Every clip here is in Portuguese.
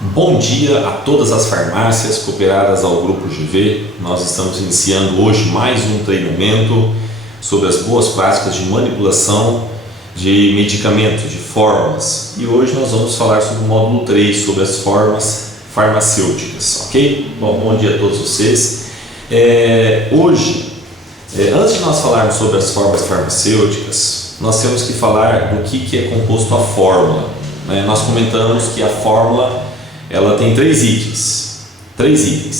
Bom dia a todas as farmácias cooperadas ao Grupo GV. Nós estamos iniciando hoje mais um treinamento sobre as boas práticas de manipulação de medicamentos, de fórmulas. E hoje nós vamos falar sobre o módulo 3, sobre as formas farmacêuticas, ok? Bom dia a todos vocês. Hoje, antes de nós falarmos sobre as formas farmacêuticas, nós temos que falar do que é composto a fórmula. Nós comentamos que a fórmula ela tem três itens.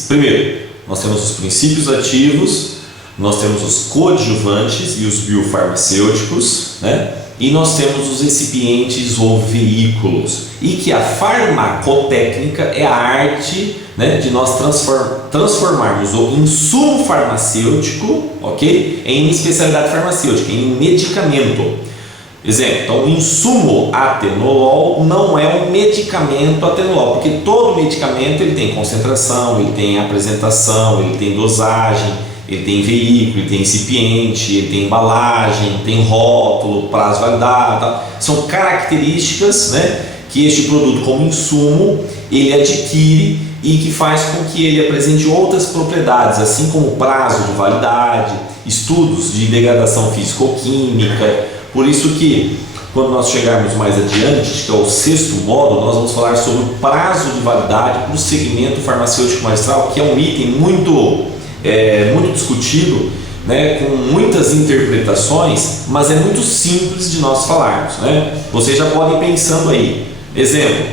Primeiro, nós temos os princípios ativos, nós temos os coadjuvantes e os biofarmacêuticos, e nós temos os recipientes ou veículos. E que a farmacotécnica é a arte, de nós transformarmos o insumo farmacêutico, em especialidade farmacêutica, em medicamento. Exemplo, então o insumo atenolol não é um medicamento atenolol, porque todo medicamento ele tem concentração, ele tem apresentação, ele tem dosagem, ele tem veículo, ele tem recipiente, ele tem embalagem, tem rótulo, prazo de validade, são características que este produto como insumo ele adquire e que faz com que ele apresente outras propriedades, assim como prazo de validade, estudos de degradação físico-química. Por isso que, quando nós chegarmos mais adiante, que é o sexto módulo, nós vamos falar sobre o prazo de validade para o segmento farmacêutico magistral, que é um item muito discutido, com muitas interpretações, mas é muito simples de nós falarmos. Vocês já podem ir pensando aí. Exemplo,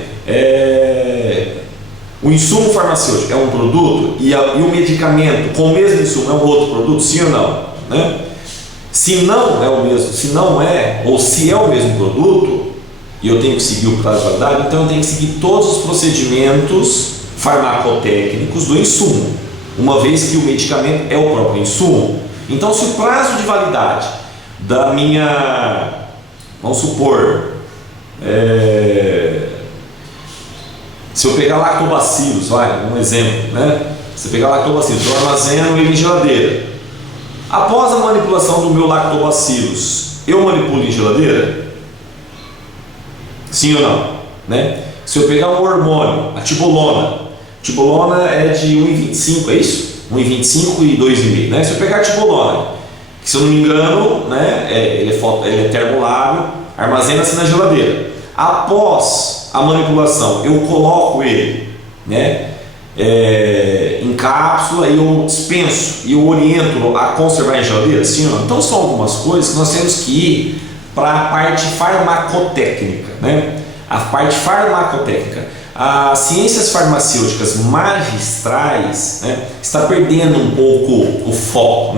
o insumo farmacêutico é um produto e o medicamento com o mesmo insumo é um outro produto, sim ou não? Se não é o mesmo, se não é, ou se é o mesmo produto, e eu tenho que seguir o prazo de validade, então eu tenho que seguir todos os procedimentos farmacotécnicos do insumo, uma vez que o medicamento é o próprio insumo. Então, se o prazo de validade da minha, vamos supor, se eu pegar lactobacilos, um exemplo, se eu pegar lactobacilos, eu armazeno ele em geladeira. Após a manipulação do meu lactobacilos, eu manipulo em geladeira? Sim ou não? Se eu pegar um hormônio, a tibolona é de 1,25, é isso? 1,25 e 2,5. Se eu pegar a tibolona, que se eu não me engano, ele é termolábil, armazena-se na geladeira. Após a manipulação, eu coloco ele, em cápsula e eu dispenso e eu oriento a conservar em geladeira, sim ou não? Então são algumas coisas que nós temos que ir para a parte farmacotécnica, A parte farmacotécnica, as ciências farmacêuticas magistrais, está perdendo um pouco o foco,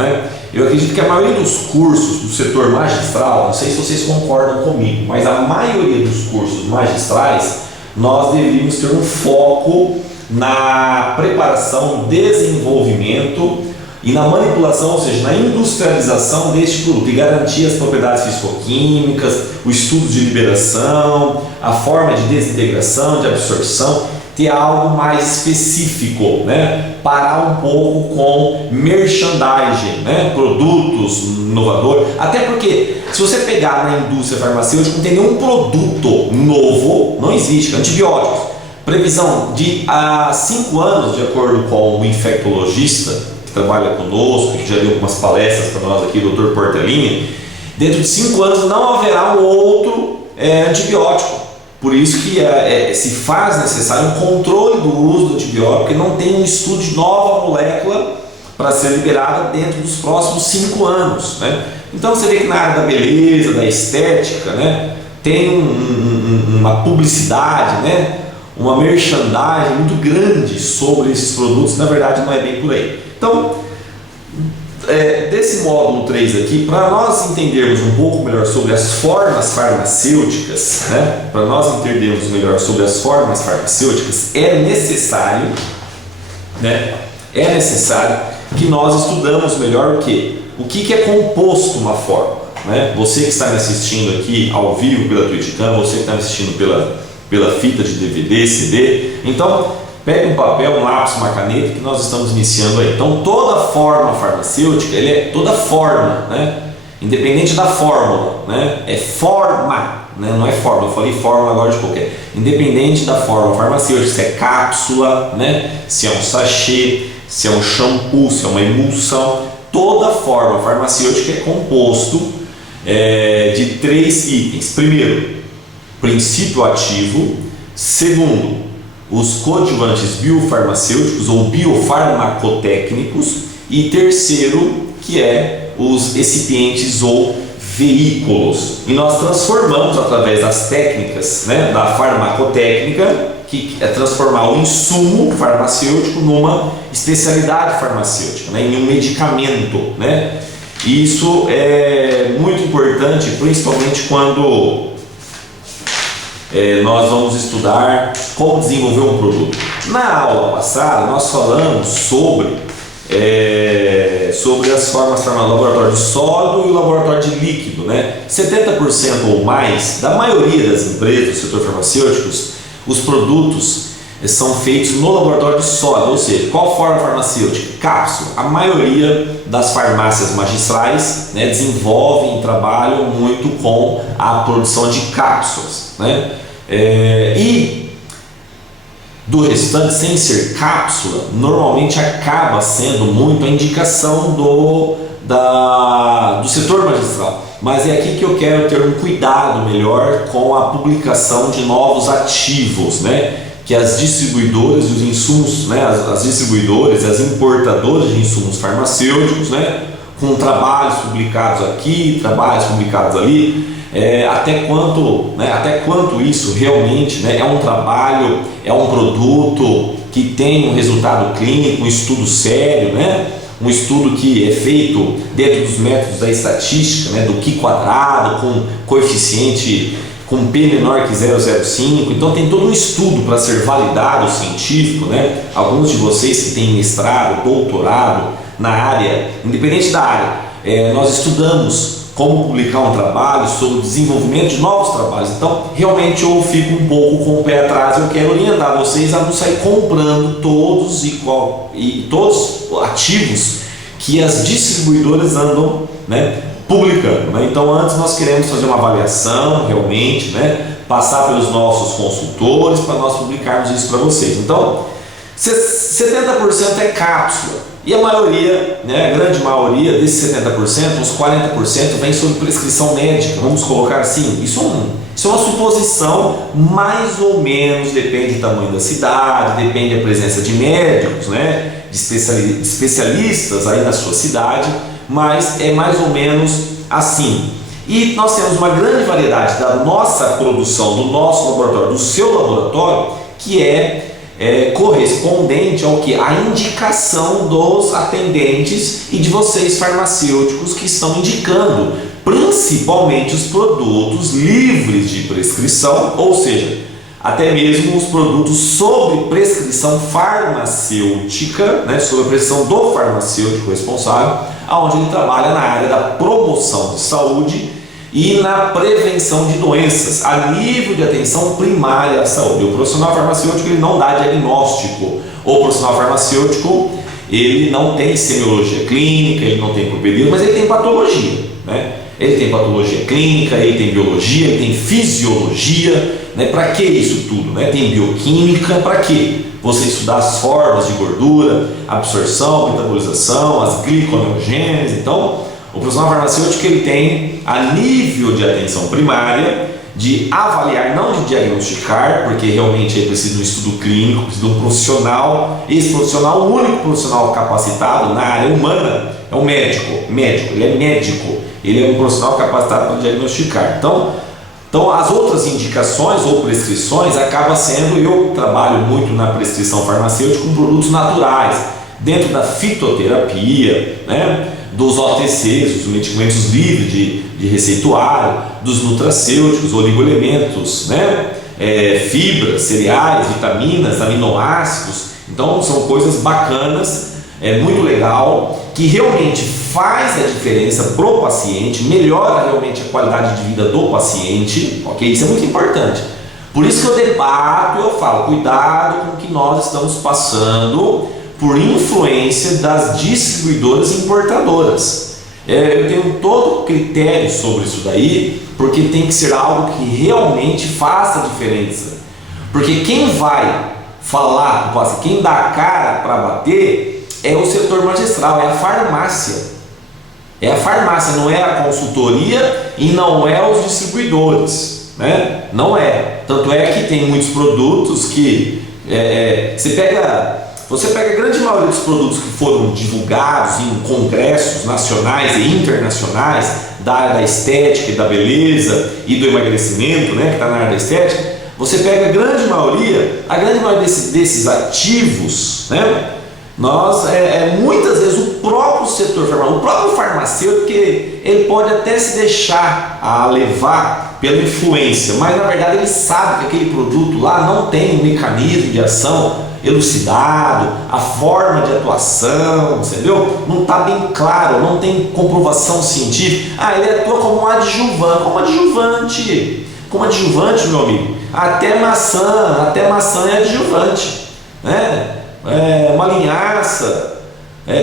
Eu acredito que a maioria dos cursos do setor magistral, não sei se vocês concordam comigo, mas a maioria dos cursos magistrais nós deveríamos ter um foco na preparação, desenvolvimento e na manipulação, ou seja, na industrialização deste produto e garantir as propriedades físico-químicas, o estudo de liberação, a forma de desintegração, de absorção, ter algo mais específico, parar um pouco com merchandising, produtos inovadores, até porque se você pegar na indústria farmacêutica não tem nenhum produto novo, não existe, antibióticos. Previsão de há 5 anos, de acordo com o infectologista que trabalha conosco, que já deu algumas palestras para nós aqui, o Dr. Portelinha, dentro de 5 anos não haverá um outro antibiótico. Por isso que se faz necessário um controle do uso do antibiótico, porque não tem um estudo de nova molécula para ser liberada dentro dos próximos 5 anos. Então você vê que na área da beleza, da estética, tem uma publicidade, uma merchandising muito grande sobre esses produtos, na verdade não é bem por aí. Então, desse módulo 3 aqui, para nós entendermos um pouco melhor sobre as formas farmacêuticas, para nós entendermos melhor sobre as formas farmacêuticas, é necessário que nós estudamos melhor o que é composto uma fórmula. Você que está me assistindo aqui ao vivo pela Twitchcam, você que está me assistindo pela fita de DVD, CD, então pegue um papel, um lápis, uma caneta que nós estamos iniciando aí. Então toda forma farmacêutica, toda forma, independente da fórmula, é forma, né? Não é fórmula, eu falei fórmula agora de qualquer. Independente da fórmula farmacêutica, se é cápsula, né? Se é um sachê, se é um shampoo, se é uma emulsão, toda fórmula farmacêutica é composto de 3 itens. Primeiro, princípio ativo. Segundo, os coadjuvantes biofarmacêuticos ou biofarmacotécnicos. E terceiro, que é os recipientes ou veículos. E nós transformamos através das técnicas, né, da farmacotécnica, que é transformar o insumo farmacêutico numa especialidade farmacêutica, né, em um medicamento, né? E isso é muito importante, principalmente quando nós vamos estudar como desenvolver um produto. Na aula passada nós falamos sobre as formas do laboratório de sólido e o laboratório de líquido, né? 70% ou mais da maioria das empresas do setor farmacêutico, os produtos são feitos no laboratório de sólido, ou seja, qual forma farmacêutica? Cápsula. A maioria das farmácias magistrais, né, desenvolvem e trabalham muito com a produção de cápsulas, né? E do restante, sem ser cápsula, normalmente acaba sendo muito a indicação do setor magistral. Mas é aqui que eu quero ter um cuidado melhor com a publicação de novos ativos, né? Que as distribuidoras e os insumos, né? As distribuidoras e as importadoras de insumos farmacêuticos, né? Com trabalhos publicados aqui, trabalhos publicados ali, até quanto isso realmente, né, é um trabalho, é um produto que tem um resultado clínico, um estudo sério, né? Um estudo que é feito dentro dos métodos da estatística, né, do Q quadrado, com coeficiente com P menor que 0,05. Então tem todo um estudo para ser validado científico, né? Alguns de vocês que têm mestrado, doutorado na área, independente da área, nós estudamos como publicar um trabalho sobre o desenvolvimento de novos trabalhos. Então realmente eu fico um pouco com o pé atrás. Eu quero orientar vocês a não sair comprando todos todos os ativos que as distribuidoras andam, né, publicando, né? Então antes nós queremos fazer uma avaliação realmente, né, passar pelos nossos consultores para nós publicarmos isso para vocês. Então 70% é cápsula. E a maioria, né, a grande maioria desses 70%, uns 40% vem sob prescrição médica, vamos colocar assim. Isso é uma suposição, mais ou menos, depende do tamanho da cidade, depende da presença de médicos, né, de especialistas aí na sua cidade, mas é mais ou menos assim. E nós temos uma grande variedade da nossa produção, do nosso laboratório, do seu laboratório, que é correspondente ao que? A indicação dos atendentes e de vocês farmacêuticos que estão indicando principalmente os produtos livres de prescrição, ou seja, até mesmo os produtos sob prescrição farmacêutica, né, sob a prescrição do farmacêutico responsável, onde ele trabalha na área da promoção de saúde e na prevenção de doenças, a nível de atenção primária à saúde. O profissional farmacêutico ele não dá diagnóstico. O profissional farmacêutico ele não tem semiologia clínica, ele não tem propedêutico, mas ele tem patologia, né? Ele tem patologia clínica, ele tem biologia, ele tem fisiologia, né? Para que isso tudo, né? Tem bioquímica, para quê? Você estudar as formas de gordura, absorção, metabolização, as gliconeogênese. Então, o profissional farmacêutico ele tem a nível de atenção primária de avaliar, não de diagnosticar, porque realmente é preciso de um estudo clínico, precisa de um profissional. Esse profissional, o único profissional capacitado na área humana é o médico. Ele é médico, ele é um profissional capacitado para diagnosticar. Então as outras indicações ou prescrições acaba sendo, eu trabalho muito na prescrição farmacêutica com produtos naturais, dentro da fitoterapia, né? Dos OTCs, os medicamentos livres de receituário, dos nutracêuticos, oligoelementos, né? Fibras, cereais, vitaminas, aminoácidos. Então são coisas bacanas, muito legal, que realmente faz a diferença pro paciente, melhora realmente a qualidade de vida do paciente, ok? Isso é muito importante. Por isso que eu debato, eu falo, cuidado com o que nós estamos passando por influência das distribuidoras e importadoras. Eu tenho todo critério sobre isso daí, porque tem que ser algo que realmente faça diferença. Porque quem vai falar, quem dá a cara para bater é o setor magistral, é a farmácia. É a farmácia, não é a consultoria e não é os distribuidores, né? Não é. Tanto é que tem muitos produtos que você pega a grande maioria dos produtos que foram divulgados em congressos nacionais e internacionais da área da estética e da beleza e do emagrecimento, né, que está na área da estética. Você pega a grande maioria desses ativos, né? Muitas vezes o próprio setor farmacêutico, o próprio farmacêutico, ele pode até se deixar levar pela influência, mas na verdade ele sabe que aquele produto lá não tem um mecanismo de ação elucidado, a forma de atuação, entendeu? Não está bem claro, não tem comprovação científica. Ele atua como adjuvante, meu amigo. Até maçã é adjuvante, né? Uma linhaça,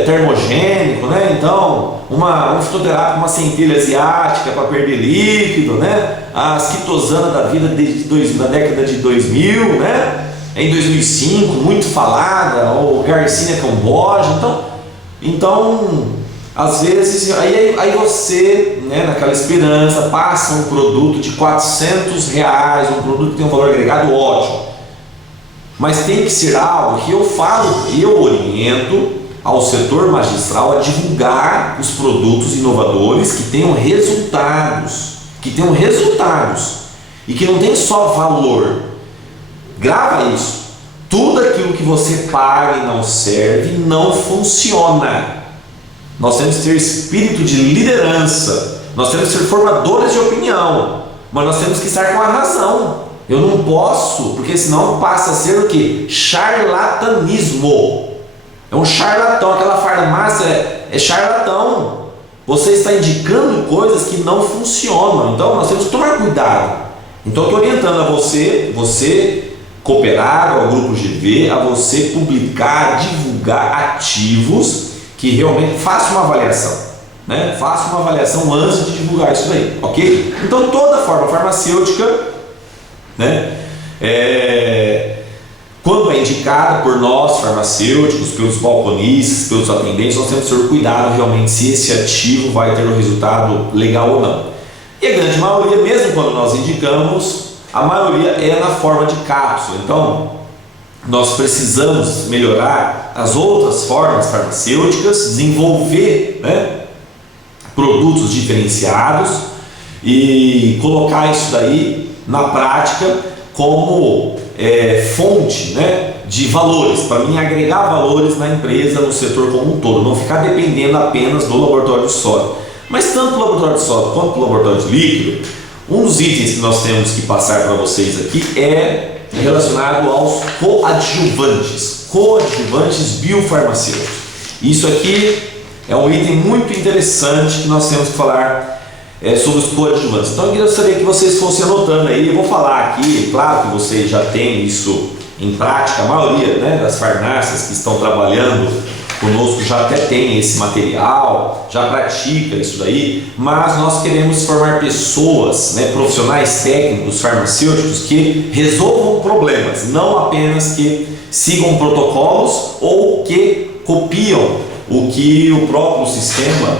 termogênico, né? Então, um fitoterápico, uma centelha asiática para perder líquido, né? A asquitosana da vida da década de 2000, né? Em 2005, muito falada, ou Garcinia camboja. Então, às vezes, aí você, né, naquela esperança, passa um produto de R$400, um produto que tem um valor agregado ótimo. Mas tem que ser algo que eu oriento ao setor magistral a divulgar os produtos inovadores que tenham resultados, e que não tem só valor. Grava isso. Tudo aquilo que você paga e não serve não funciona. Nós temos que ter espírito de liderança, nós temos que ser formadores de opinião, mas nós temos que estar com a razão. Eu não posso, porque senão passa a ser o quê? Charlatanismo. É um charlatão, aquela farmácia é charlatão. Você está indicando coisas que não funcionam, então nós temos que tomar cuidado. Então eu estou orientando a você cooperar ao Grupo GV, a você publicar, divulgar ativos que realmente faça uma avaliação, né? Faça uma avaliação antes de divulgar isso daí, ok? Então toda forma farmacêutica, né, quando é indicada por nós farmacêuticos, pelos balconistas, pelos atendentes, nós temos que ter cuidado realmente se esse ativo vai ter um resultado legal ou não. E a grande maioria, mesmo quando nós indicamos, a maioria é na forma de cápsula. Então nós precisamos melhorar as outras formas farmacêuticas, desenvolver, né, produtos diferenciados e colocar isso daí na prática como fonte, né, de valores, para mim agregar valores na empresa, no setor como um todo, não ficar dependendo apenas do laboratório de sólido. Mas tanto o laboratório de sólido quanto o laboratório de líquido, um dos itens que nós temos que passar para vocês aqui é relacionado aos coadjuvantes biofarmacêuticos. Isso aqui é um item muito interessante que nós temos que falar sobre os coadjuvantes. Então eu gostaria que vocês fossem anotando aí. Eu vou falar aqui, claro que vocês já têm isso em prática, a maioria, né, das farmácias que estão trabalhando conosco já até tem esse material, já pratica isso daí, mas nós queremos formar pessoas, né, profissionais técnicos, farmacêuticos que resolvam problemas, não apenas que sigam protocolos ou que copiam o que o próprio sistema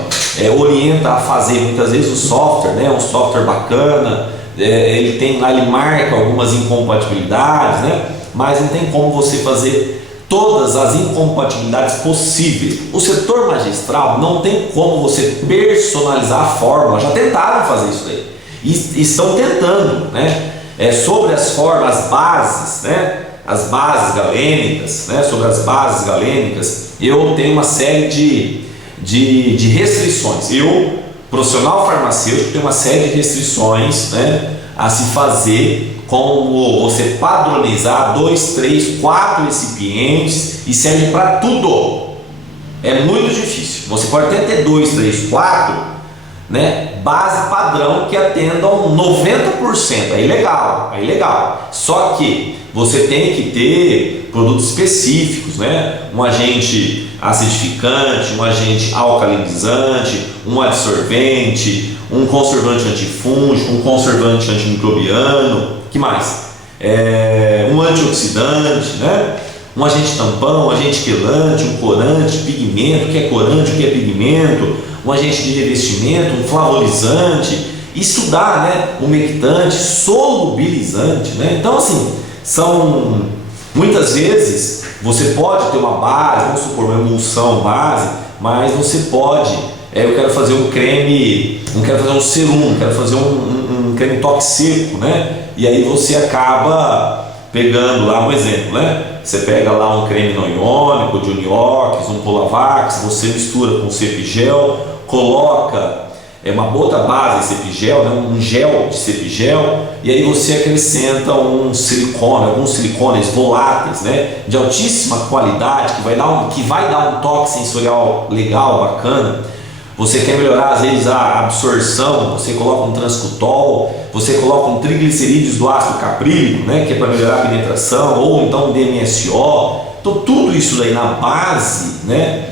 orienta a fazer. Muitas vezes o software, né, um software bacana, ele tem lá, ele marca algumas incompatibilidades, né, mas não tem como você fazer todas as incompatibilidades possíveis. O setor magistral não tem como você personalizar a fórmula. Já tentaram fazer isso aí e estão tentando, né? Sobre as formas, as bases, né? As bases galênicas, né? Sobre as bases galênicas, eu tenho uma série de restrições. Eu, profissional farmacêutico, tenho uma série de restrições, né, a se fazer, como você padronizar 2, 3, 4 recipientes, e serve para tudo. É muito difícil. Você pode até ter 2, 3, 4, né, base padrão que atendam 90%, aí legal. Só que você tem que ter produtos específicos, né? Um agente acidificante, um agente alcalinizante, um adsorvente, um conservante antifúngico, um conservante antimicrobiano, que mais? Um antioxidante, né? Um agente tampão, um agente quelante, um corante, pigmento, o que é corante, o que é pigmento, um agente de revestimento, um flavorizante, estudar, né? Umectante, solubilizante, né? Então, assim, são muitas vezes você pode ter uma base, vamos supor, uma emulsão base, mas você pode, eu quero fazer um creme, não quero fazer um serum, quero fazer um creme toque seco, né? E aí você acaba pegando lá um exemplo, né? Você pega lá um creme não iônico, de Uniox, um Polavax, você mistura com Cepigel, coloca uma outra base de Cepigel, né? Um gel de Cepigel, e aí você acrescenta um silicone, alguns silicones voláteis, né? De altíssima qualidade, que vai dar um toque sensorial legal, bacana. Você quer melhorar às vezes a absorção, você coloca um transcutol, você coloca um triglicerídeos do ácido caprílico, né, que é para melhorar a penetração, ou então um DMSO. Então tudo isso daí na base, né,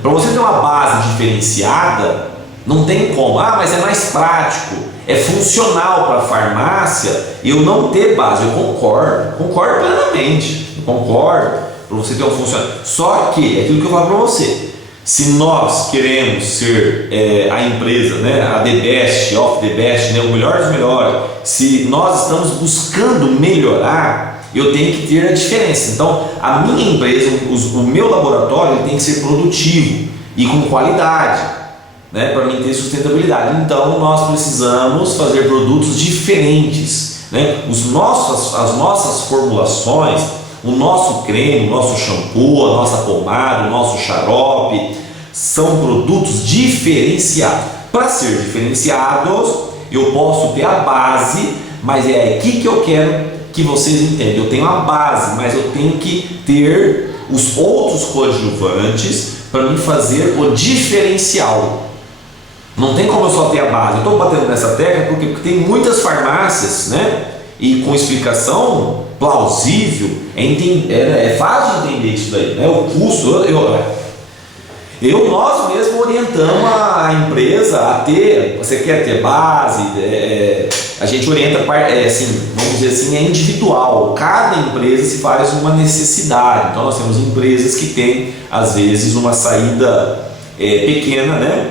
para você ter uma base diferenciada, não tem como, mas é mais prático, é funcional para a farmácia eu não ter base. Eu concordo plenamente, para você ter um funcional. Só que é aquilo que eu falo para você. Se nós queremos ser a empresa, né, a the best of the best, né, o melhor dos melhores, se nós estamos buscando melhorar, eu tenho que ter a diferença. Então, a minha empresa, o meu laboratório, ele tem que ser produtivo e com qualidade, né, para mim ter sustentabilidade. Então, nós precisamos fazer produtos diferentes, né? As nossas formulações, o nosso creme, o nosso shampoo, a nossa pomada, o nosso xarope, são produtos diferenciados. Para ser diferenciados, eu posso ter a base, mas é aqui que eu quero que vocês entendam. Eu tenho a base, mas eu tenho que ter os outros coadjuvantes para me fazer o diferencial. Não tem como eu só ter a base. Eu estou batendo nessa tecla porque tem muitas farmácias, né? E com explicação plausível, é fácil de entender isso daí, né? O custo, nós mesmos orientamos a empresa a ter, você quer ter base, a gente orienta, assim, vamos dizer assim, é individual, cada empresa se faz uma necessidade. Então nós temos empresas que têm às vezes uma saída pequena, né?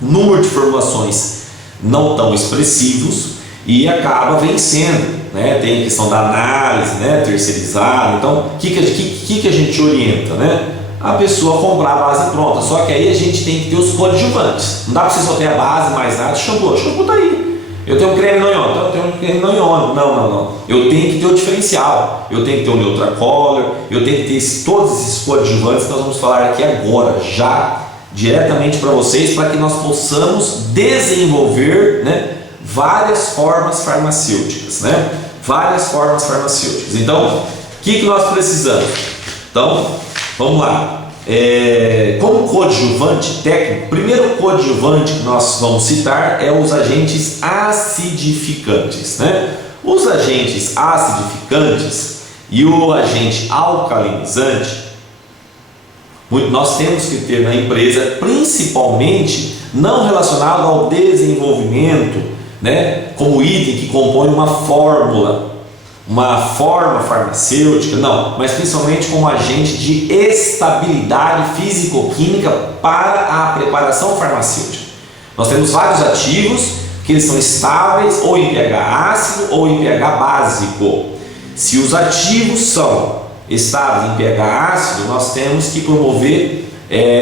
Número de formulações não tão expressivos e acaba vencendo, né? Tem a questão da análise, né, terceirizada. Então, o que a gente orienta, né? A pessoa comprar a base pronta. Só que aí a gente tem que ter os coadjuvantes. Não dá para você só ter a base mais nada. Shampoo tá aí. Eu tenho um creme não iônico, eu tenho um creme não iônico. Não. Eu tenho que ter o diferencial. Eu tenho que ter o Neutracolor. Eu tenho que ter todos esses coadjuvantes que nós vamos falar aqui agora, já diretamente para vocês, para que nós possamos desenvolver, né, várias formas farmacêuticas, né? Várias formas farmacêuticas. Então, o que nós precisamos? Então, vamos lá. Como coadjuvante técnico, o primeiro coadjuvante que nós vamos citar é os agentes acidificantes, né? Os agentes acidificantes e o agente alcalinizante, nós temos que ter na empresa, principalmente não relacionado ao desenvolvimento, né, como item que compõe uma fórmula, uma forma farmacêutica, não, mas principalmente como agente de estabilidade físico-química para a preparação farmacêutica. Nós temos vários ativos que eles são estáveis ou em pH ácido ou em pH básico. Se os ativos são estáveis em pH ácido, nós temos que promover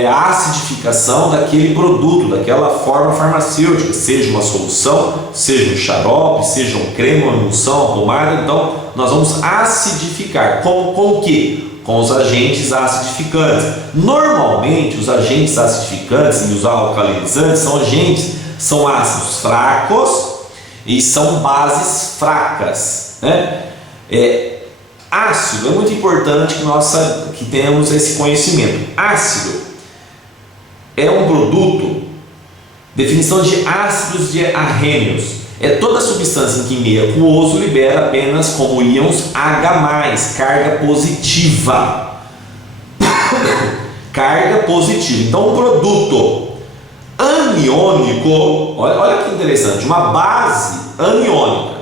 a acidificação daquele produto, daquela forma farmacêutica, seja uma solução, seja um xarope, seja um creme, uma emulsão, uma pomada. Então nós vamos acidificar. Com o que? Com os agentes acidificantes. Normalmente os agentes acidificantes e os alcalinizantes são ácidos fracos e são bases fracas, né? Ácido é muito importante que tenhamos esse conhecimento. Ácido é um produto Definição de ácidos de arrênios. É toda substância em que meio aquoso libera apenas como íons H+, carga positiva. Carga positiva. Então, um produto aniônico, olha que interessante, uma base aniônica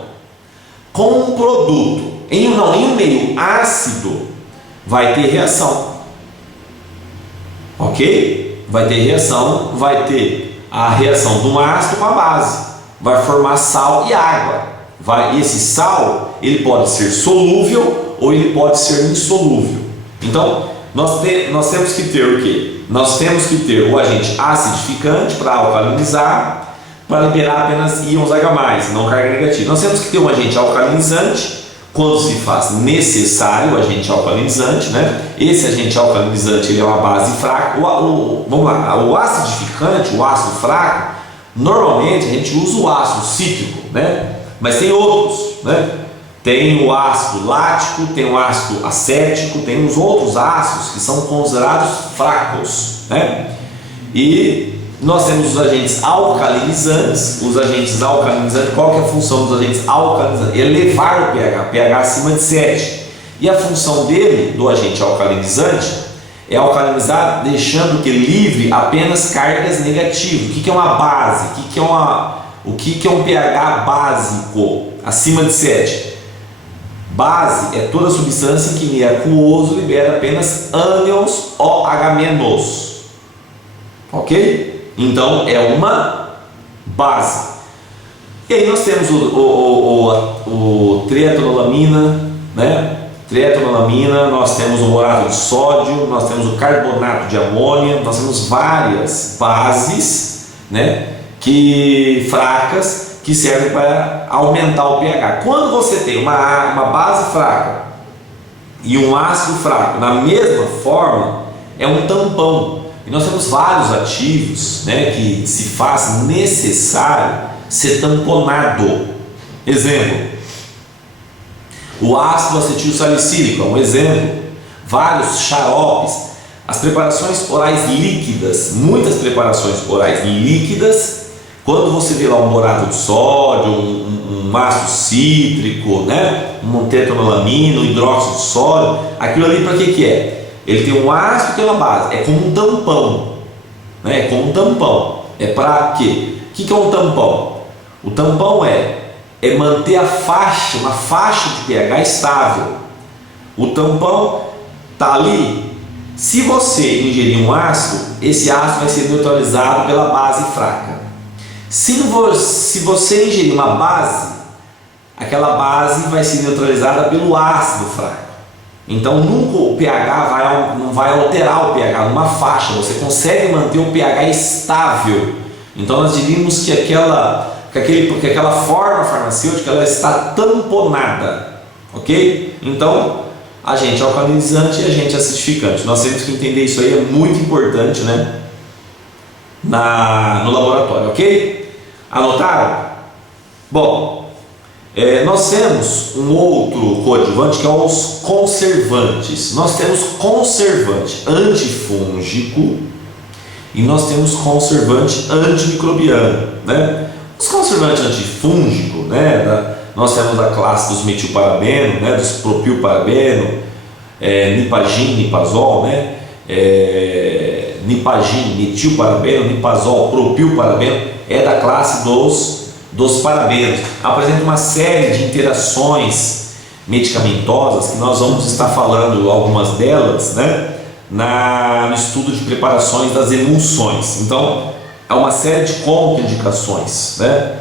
com um produto em um meio ácido vai ter reação, ok? Vai ter reação, vai ter a reação de um ácido com a base, vai formar sal e água. Esse sal ele pode ser solúvel ou ele pode ser insolúvel. Então nós temos que ter o quê? Nós temos que ter o agente acidificante para alcalinizar, para liberar apenas íons H+, não carga negativa. Nós temos que ter um agente alcalinizante quando se faz necessário o agente alcalinizante, né? Esse agente alcalinizante ele é uma base fraca. Vamos lá, o acidificante, o ácido fraco, normalmente a gente usa o ácido cítrico, né? Mas tem outros, né? Tem o ácido lático, tem o ácido acético, tem os outros ácidos que são considerados fracos, né? E nós temos os agentes alcalinizantes. Os agentes alcalinizantes, qual que é a função dos agentes alcalinizantes? Elevar o pH acima de 7. E a função dele, do agente alcalinizante, é alcalinizar deixando que livre apenas cargas negativas. O que é uma base? O que é um pH básico acima de 7? Base é toda substância em que meio aquoso libera apenas ânions OH-. Ok? Então é uma base. E aí nós temos o trietonolamina, né? Trietonolamina, nós temos o borato de sódio, nós temos o carbonato de amônia, nós temos várias bases, né? Fracas, que servem para aumentar o pH. Quando você tem uma base fraca e um ácido fraco na mesma forma, é um tampão. E nós temos vários ativos, né, que se faz necessário ser tamponado. Exemplo, o ácido acetil salicílico é um exemplo. Vários xaropes, as preparações orais líquidas, muitas preparações orais líquidas. Quando você vê lá um borato de sódio, um ácido cítrico, né? Um tetranolamina, um hidróxido de sódio, aquilo ali para que é? Ele tem um ácido e tem uma base, é como um tampão, né? É como um tampão. É para quê? O que é um tampão? O tampão é manter uma faixa de pH estável. O tampão está ali. Se você ingerir um ácido, esse ácido vai ser neutralizado pela base fraca. Se você ingerir uma base, aquela base vai ser neutralizada pelo ácido fraco. Então nunca o pH não vai alterar o pH numa faixa, você consegue manter o pH estável. Então nós diríamos que aquela forma farmacêutica ela está tamponada, ok? Então agente alcalinizante e agente acidificante. Nós temos que entender isso aí, é muito importante, né? No laboratório, ok? Anotaram? Bom, nós temos um outro coadjuvante que é os conservantes. Nós temos conservante antifúngico e nós temos conservante antimicrobiano, né? Os conservantes antifúngicos, né? Nós temos a classe dos metilparabeno, né? Dos propilparabeno, nipagin, nipazol, né? Nipagin, metilparabeno, nipazol, propilparabeno, é da classe dos parabenos. Apresenta uma série de interações medicamentosas que nós vamos estar falando algumas delas, né, no estudo de preparações das emulsões. Então, há uma série de contraindicações, né?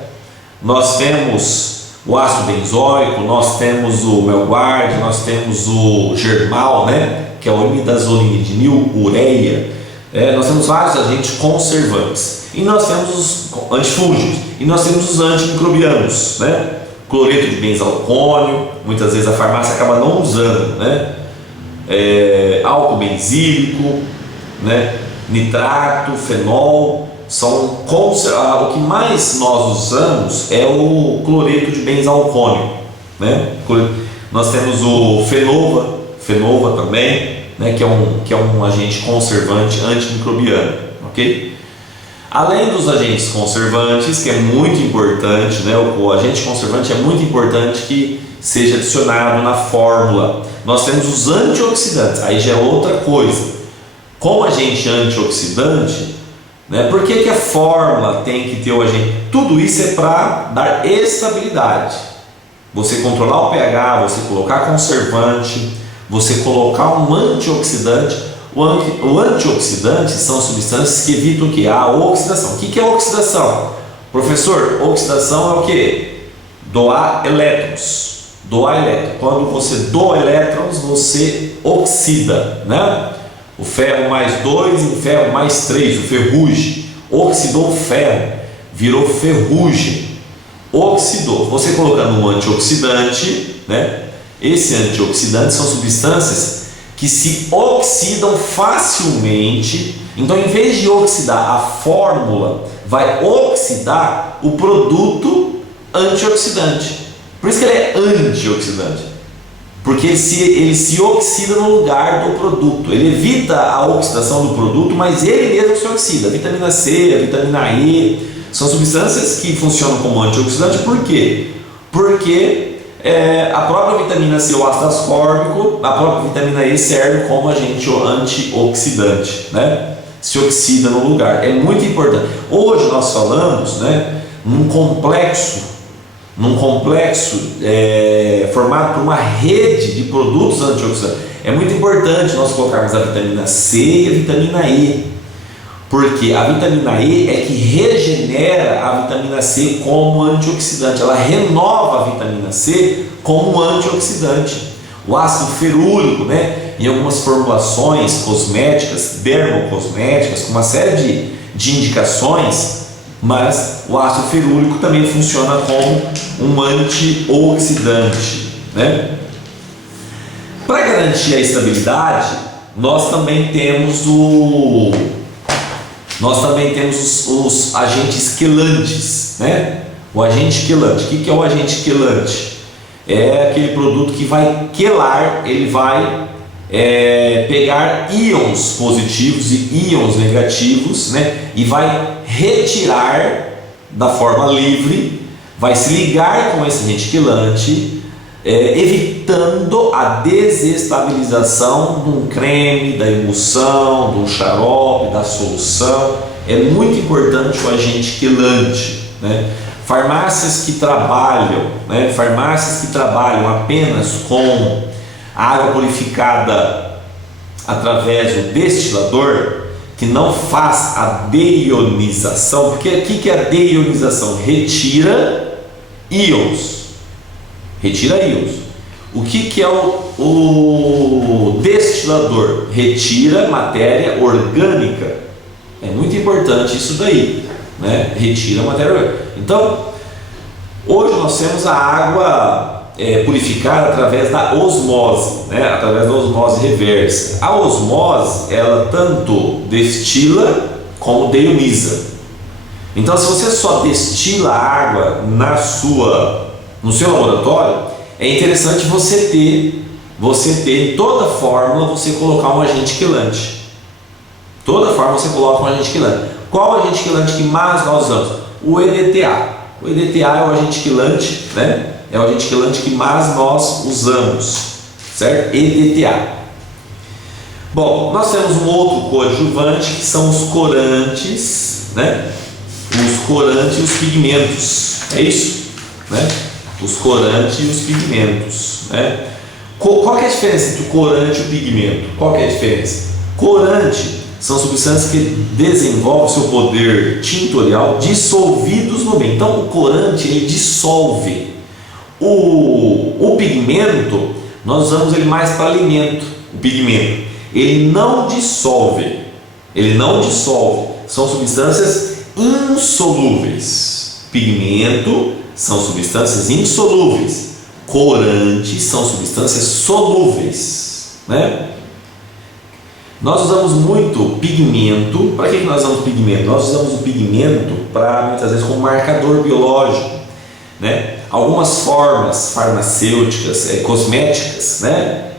Nós temos o ácido benzoico, nós temos o Melguard, nós temos o Germal, né, que é o imidazolinidinil ureia. Nós temos vários agentes conservantes e nós temos os antifúngicos e nós temos os antimicrobianos, né? Cloreto de benzalcônio, muitas vezes a farmácia acaba não usando, né? Álcool benzílico, né? Nitrato, fenol, são o que mais nós usamos é o cloreto de benzalcônio, né? Nós temos o fenova também, né, que é um agente conservante antimicrobiano, ok? Além dos agentes conservantes, que é muito importante, né? O agente conservante é muito importante que seja adicionado na fórmula. Nós temos os antioxidantes, aí já é outra coisa. Como agente antioxidante, né? Por que a fórmula tem que ter o agente? Tudo isso é para dar estabilidade. Você controlar o pH, você colocar conservante, você colocar um antioxidante. O antioxidante são substâncias que evitam o que? A oxidação. O que é oxidação? Professor, oxidação é o que? Doar elétrons. Doar elétrons. Quando você doa elétrons, você oxida, né? O ferro mais 2 e o ferro mais 3, o ferrugem. Oxidou o ferro, virou ferrugem. Oxidou. Você colocando um antioxidante, né? Esse antioxidante são substâncias que se oxidam facilmente. Então, em vez de oxidar a fórmula, vai oxidar o produto antioxidante. Por isso que ele é antioxidante, porque ele se oxida no lugar do produto. Ele evita a oxidação do produto, mas ele mesmo se oxida. A vitamina C, a vitamina E são substâncias que funcionam como antioxidante. Por quê? Porque a própria vitamina C, o ácido ascórbico, a própria vitamina E serve como agente antioxidante, né? Se oxida no lugar, é muito importante. Hoje nós falamos, né, num complexo formado por uma rede de produtos antioxidantes. É muito importante nós colocarmos a vitamina C e a vitamina E, porque a vitamina E é que regenera a vitamina C como antioxidante, ela renova a vitamina C como antioxidante. O ácido ferúrico, né, em algumas formulações cosméticas, dermocosméticas, com uma série de indicações, mas o ácido ferúrico também funciona como um antioxidante, né? Para garantir a estabilidade, nós também temos os agentes quelantes, né? O agente quelante, o que é o agente quelante? É aquele produto que vai quelar, ele vai pegar íons positivos e íons negativos, né? E vai retirar da forma livre, vai se ligar com esse agente quelante, evitando a desestabilização de um creme, da emulsão, de um xarope, da solução. É muito importante o agente quelante, né? Farmácias que trabalham apenas com água purificada através do destilador, que não faz a deionização, porque o que é a deionização? Retira íons. O que é o destilador? Retira matéria orgânica. É muito importante isso daí, né? Retira matéria orgânica. Então, hoje nós temos a água purificada através da osmose, né? Através da osmose reversa. A osmose, ela tanto destila como deioniza. Então, se você só destila a água no seu laboratório, é interessante você ter em toda fórmula você colocar um agente quelante. Toda fórmula você coloca um agente quelante. Qual o agente quelante que mais nós usamos? O EDTA. O EDTA é o agente quelante, né? É o agente quelante que mais nós usamos, certo? EDTA. Bom, nós temos um outro coadjuvante que são os corantes, né? Os corantes e os pigmentos, é isso, né? Os corantes e os pigmentos, né? Qual que é a diferença entre o corante e o pigmento? Qual que é a diferença? Corante são substâncias que desenvolvem seu poder tintorial dissolvidos no meio. Então o corante ele dissolve. O pigmento, nós usamos ele mais para alimento. O pigmento, ele não dissolve. São substâncias insolúveis. Pigmento são substâncias insolúveis. Corantes são substâncias solúveis, né? Nós usamos muito pigmento. Para que nós usamos pigmento? Nós usamos o pigmento para, muitas vezes, como marcador biológico, né? Algumas formas farmacêuticas, cosméticas, né?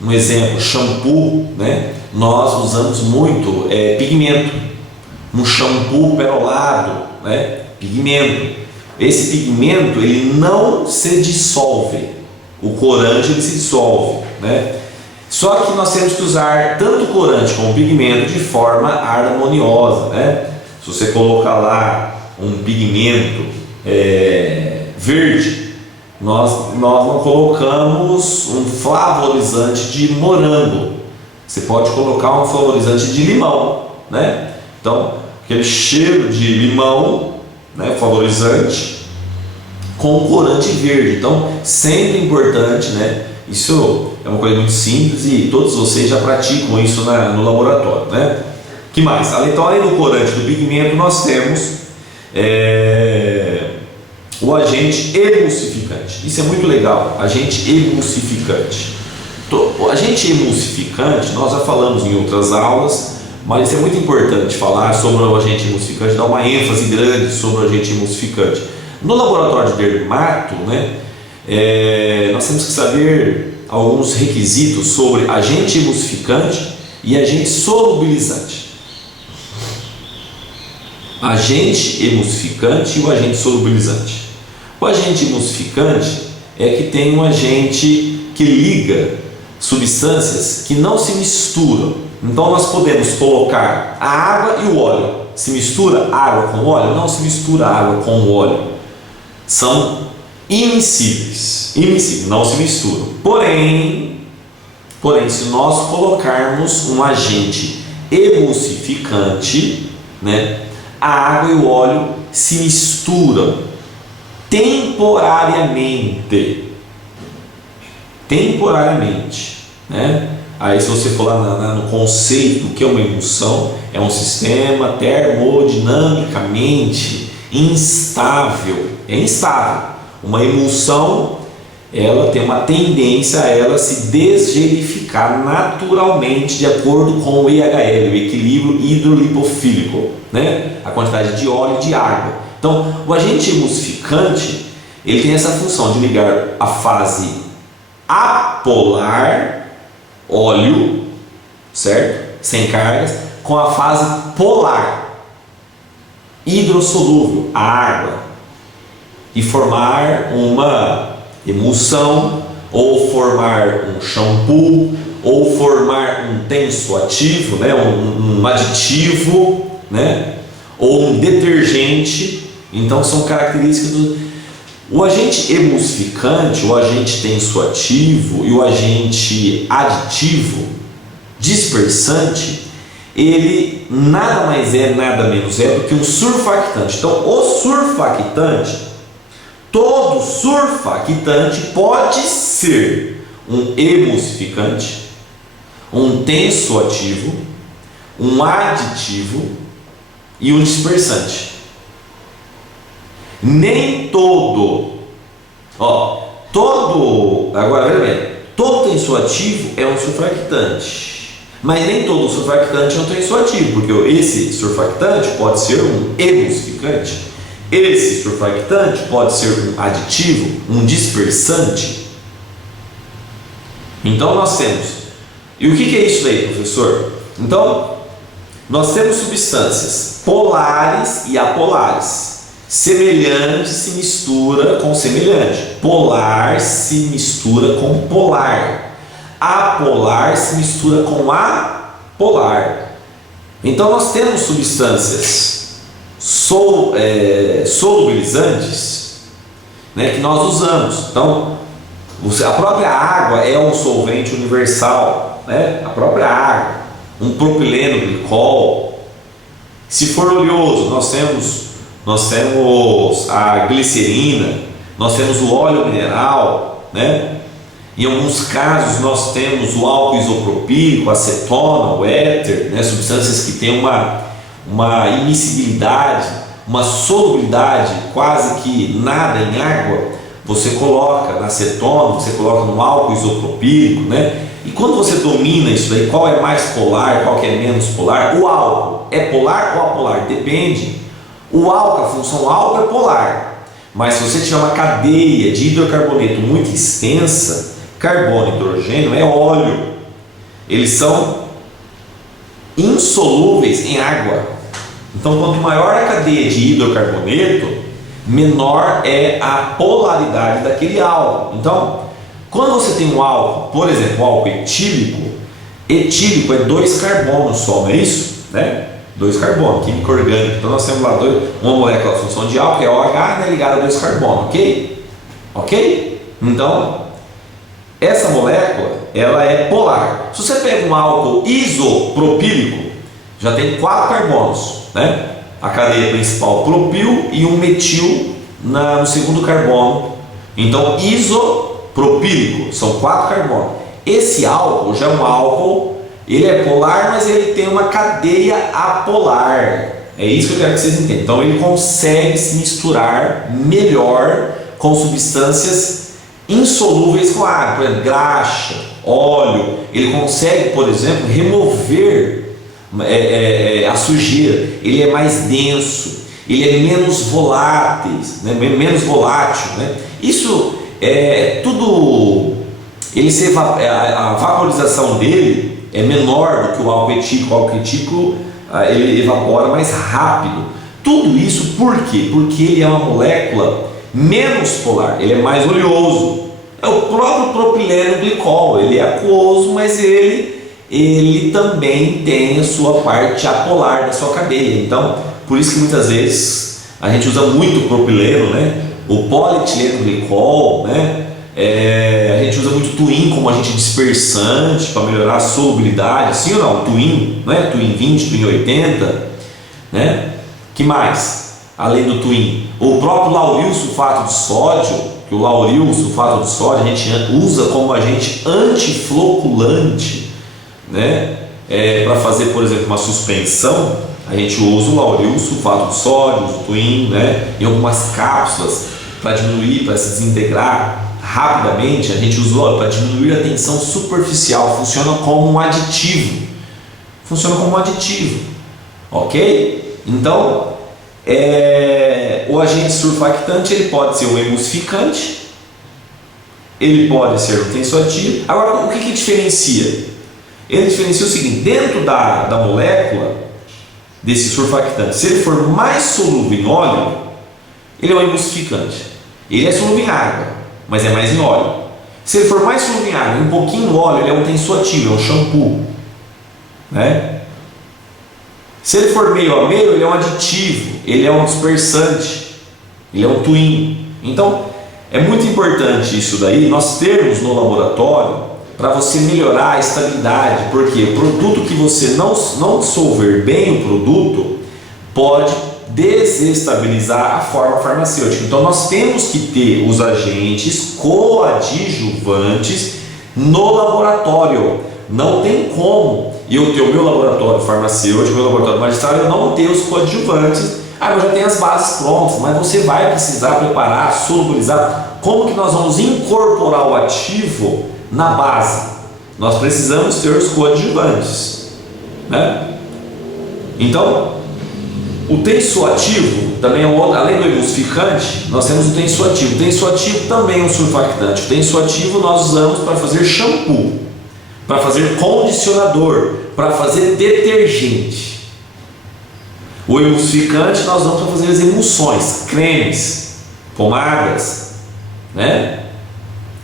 Um exemplo, shampoo, né? Nós usamos muito pigmento. um shampoo perolado, né? Pigmento. Esse pigmento ele não se dissolve, o corante ele se dissolve, né? Só que nós temos que usar tanto o corante como o pigmento de forma harmoniosa, né? Se você colocar lá um pigmento verde, nós não colocamos um flavorizante de morango, você pode colocar um flavorizante de limão, né? Então, aquele cheiro de limão, né, flavorizante, com corante verde. Então, sempre importante, né? Isso é uma coisa muito simples e todos vocês já praticam isso no laboratório, né? Que mais? Então, além do corante do pigmento, nós temos o agente emulsificante. Isso é muito legal, agente emulsificante. O agente emulsificante, nós já falamos em outras aulas, mas isso é muito importante falar sobre o agente emulsificante, dar uma ênfase grande sobre o agente emulsificante. No laboratório de dermato, né, nós temos que saber alguns requisitos sobre agente emulsificante e agente solubilizante. Agente emulsificante e o agente solubilizante. O agente emulsificante é que tem um agente que liga substâncias que não se misturam. Então nós podemos colocar a água e o óleo. Se mistura água com óleo? Não se mistura água com óleo. São immiscíveis, não se misturam. Porém, se nós colocarmos um agente emulsificante, né, a água e o óleo se misturam temporariamente, né? Aí, se você for lá no conceito do que é uma emulsão, é um sistema termodinamicamente instável. É instável. Uma emulsão, ela tem uma tendência a ela se desgelificar naturalmente de acordo com o EHL, o equilíbrio hidrolipofílico, né? A quantidade de óleo e de água. Então, o agente emulsificante, ele tem essa função de ligar a fase apolar, óleo, certo? Sem cargas, com a fase polar, hidrossolúvel, a água, e formar uma emulsão, ou formar um shampoo, ou formar um tensoativo, né? um aditivo, né? Ou um detergente. Então são características o agente emulsificante, o agente tensoativo e o agente aditivo dispersante, ele nada mais nada menos do que um surfactante. Então, o surfactante, todo surfactante pode ser um emulsificante, um tensoativo, um aditivo e um dispersante. Nem todo, agora veja bem, todo tensoativo é um surfactante, mas nem todo surfactante é um tensoativo, porque esse surfactante pode ser um emulsificante, esse surfactante pode ser um aditivo, um dispersante. Então nós temos, e o que é isso aí, professor? Então, nós temos substâncias polares e apolares. Semelhante se mistura com semelhante, polar se mistura com polar, apolar se mistura com apolar. Então nós temos substâncias solubilizantes, né, que nós usamos. Então a própria água é um solvente universal, né? A própria água, um propileno glicol. Se for oleoso, nós temos a glicerina, nós temos o óleo mineral, né? Em alguns casos nós temos o álcool isopropílico, a acetona, o éter, né? Substâncias que têm uma immiscibilidade, uma solubilidade quase que nada em água. Você coloca na acetona, você coloca no álcool isopropílico, né? E quando você domina isso aí, qual é mais polar, qual que é menos polar? O álcool é polar ou apolar? Depende. O álcool, a função álcool é polar, mas se você tiver uma cadeia de hidrocarboneto muito extensa, carbono e hidrogênio é óleo, eles são insolúveis em água, Então, quanto maior a cadeia de hidrocarboneto, menor é a polaridade daquele álcool. Então, quando você tem um álcool, por exemplo, um álcool etílico é 2 carbonos só, não é isso? Né? 2 carbonos, química orgânica. Então, nós temos lá uma molécula de função de álcool, que é OH, né, ligada a 2 carbonos, ok? Ok? Então, essa molécula, ela é polar. Se você pega um álcool isopropílico, já tem 4 carbonos, né? A cadeia principal propil e um metil no segundo carbono. Então, isopropílico, são 4 carbonos. Esse álcool já é um álcool, ele é polar, mas ele tem uma cadeia apolar. É isso que eu quero que vocês entendam. Então, ele consegue se misturar melhor com substâncias insolúveis com água, por exemplo, graxa, óleo. Ele consegue, por exemplo, remover a sujeira. Ele é mais denso, ele é menos volátil, né? Isso é tudo. A vaporização dele é menor do que o álcool etílico. O álcool etílico ele evapora mais rápido. Tudo isso por quê? Porque ele é uma molécula menos polar, ele é mais oleoso. É o próprio propileno glicol, ele é aquoso, mas ele também tem a sua parte apolar da sua cadeia. Então, por isso que muitas vezes a gente usa muito propileno, né? O polietileno glicol, né? A gente usa muito Twin como agente dispersante para melhorar a solubilidade, sim ou não? Twin, né? Twin 20, Twin 80, né? Que mais? Além do Twin, o próprio lauril sulfato de sódio, que o lauril sulfato de sódio a gente usa como agente antifloculante, né? Para fazer, por exemplo, uma suspensão, a gente usa o lauril sulfato de sódio, o Twin, né? Em algumas cápsulas para diminuir, para se desintegrar rapidamente. A gente usa para diminuir a tensão superficial, funciona como um aditivo. Ok? Então, o agente surfactante ele pode ser um emulsificante, ele pode ser um tensoativo. Agora, o que diferencia? Ele diferencia o seguinte: dentro da molécula desse surfactante, se ele for mais solúvel em óleo, ele é um emulsificante. Ele é solúvel em água, mas é mais em óleo. Se ele for mais solúvel em água e um pouquinho no óleo, ele é um tensoativo, é um shampoo, né? Se ele for meio a meio, ele é um aditivo, ele é um dispersante, ele é um twin. Então, é muito importante isso daí, nós termos no laboratório, para você melhorar a estabilidade, porque o produto que você não dissolver bem o produto, pode desestabilizar a forma farmacêutica. Então, nós temos que ter os agentes coadjuvantes no laboratório. Não tem como eu ter o meu laboratório farmacêutico, meu laboratório magistral, eu não ter os coadjuvantes. Eu já tenho as bases prontas, mas você vai precisar preparar, solubilizar. Como que nós vamos incorporar o ativo na base? Nós precisamos ter os coadjuvantes, né? Então, o tensoativo também é outro. Além do emulsificante, nós temos o tensoativo. O tensoativo também é um surfactante. O tensoativo nós usamos para fazer shampoo, para fazer condicionador, para fazer detergente. O emulsificante nós usamos para fazer as emulsões, cremes, pomadas, né?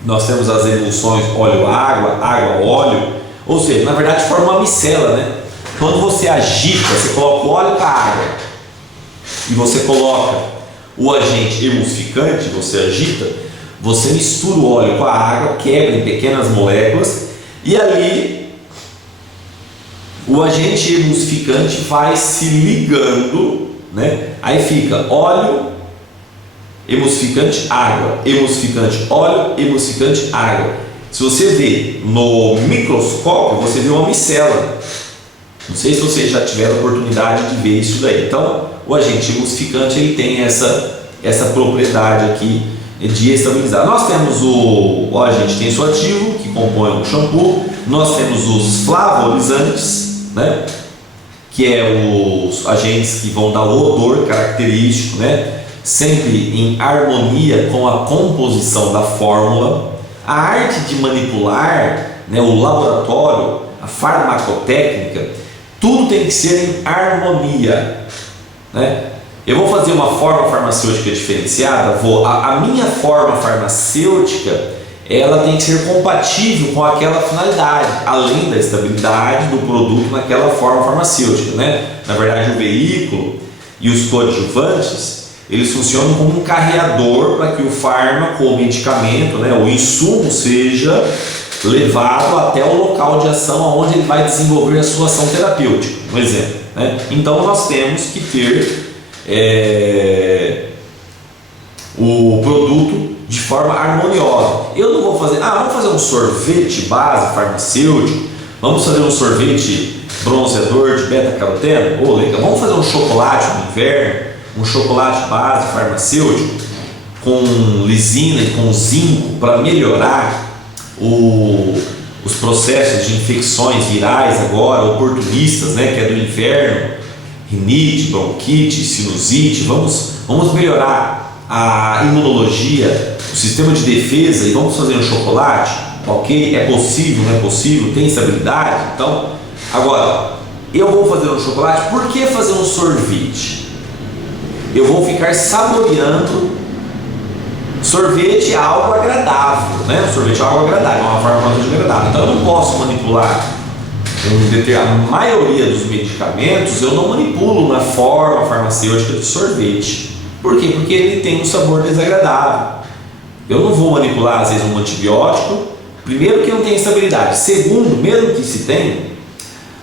Nós temos as emulsões óleo-água, água-óleo, ou seja, na verdade forma uma micela, né? Quando você agita, você coloca o óleo com a água e você coloca o agente emulsificante, você agita, você mistura o óleo com a água, quebra em pequenas moléculas e ali o agente emulsificante vai se ligando, né? Aí fica óleo, emulsificante, água, emulsificante, óleo, emulsificante, água. Se você vê no microscópio, você vê uma micela. Não sei se vocês já tiveram a oportunidade de ver isso daí. Então, o agente emulsificante ele tem essa propriedade aqui de estabilizar. Nós temos o agente tensoativo, que compõe o shampoo. Nós temos os flavorizantes, né? Que é os agentes que vão dar o odor característico, né? Sempre em harmonia com a composição da fórmula. A arte de manipular, né? O laboratório, a farmacotécnica, tudo tem que ser em harmonia. né? Eu vou fazer uma forma farmacêutica diferenciada, a minha forma farmacêutica, ela tem que ser compatível com aquela finalidade, além da estabilidade do produto naquela forma farmacêutica, né? Na verdade, o veículo e os coadjuvantes, eles funcionam como um carreador para que o fármaco ou medicamento, né, o insumo seja levado até o local de ação onde ele vai desenvolver a sua ação terapêutica, um exemplo, né? Então nós temos que ter o produto de forma harmoniosa. Eu não vou fazer, vamos fazer um sorvete base farmacêutico, vamos fazer um sorvete bronzeador de beta-caroteno, legal. Vamos fazer um chocolate no inverno, um chocolate base farmacêutico com lisina e com zinco para melhorar os processos de infecções virais agora, oportunistas, né, que é do inverno, rinite, bronquite, sinusite. Vamos melhorar a imunologia, o sistema de defesa e vamos fazer um chocolate, ok? É possível, não é possível? Tem estabilidade? Então, agora, eu vou fazer um chocolate, por que fazer um sorvete? Eu vou ficar saboreando. Sorvete é algo agradável, né? Sorvete é algo agradável, é uma forma de agradável. Então eu não posso manipular a maioria dos medicamentos, eu não manipulo na forma farmacêutica do sorvete. Por quê? Porque ele tem um sabor desagradável. Eu não vou manipular, às vezes, um antibiótico. Primeiro, que não tem estabilidade. Segundo, mesmo que se tenha,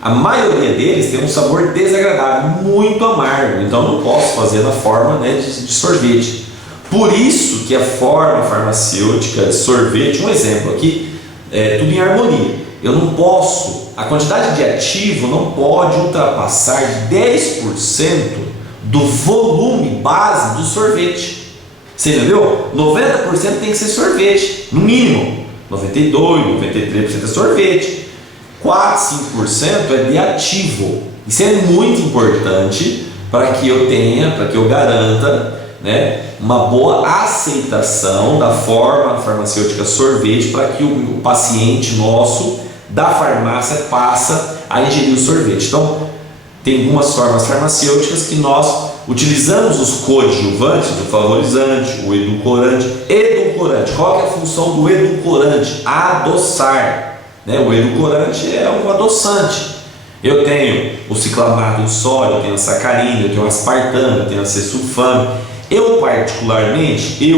a maioria deles tem um sabor desagradável, muito amargo. Então eu não posso fazer na forma, né, de sorvete. Por isso que a forma farmacêutica de sorvete, um exemplo aqui, é tudo em harmonia. Eu não posso, a quantidade de ativo não pode ultrapassar 10% do volume base do sorvete. Você entendeu? 90% tem que ser sorvete, no mínimo. 92%, 93% é sorvete. 4%, 5% é de ativo. Isso é muito importante para que eu tenha, para que eu garanta, né, uma boa aceitação da forma farmacêutica sorvete para que o paciente nosso da farmácia passa a ingerir o sorvete. Então, tem algumas formas farmacêuticas que nós utilizamos os coadjuvantes, o flavorizante, o edulcorante. Edulcorante, qual que é a função do edulcorante? Adoçar, né? O edulcorante é um adoçante. Eu tenho o ciclamato de sódio, eu tenho a sacarina, eu tenho o aspartame, eu tenho a acesulfame. Eu particularmente,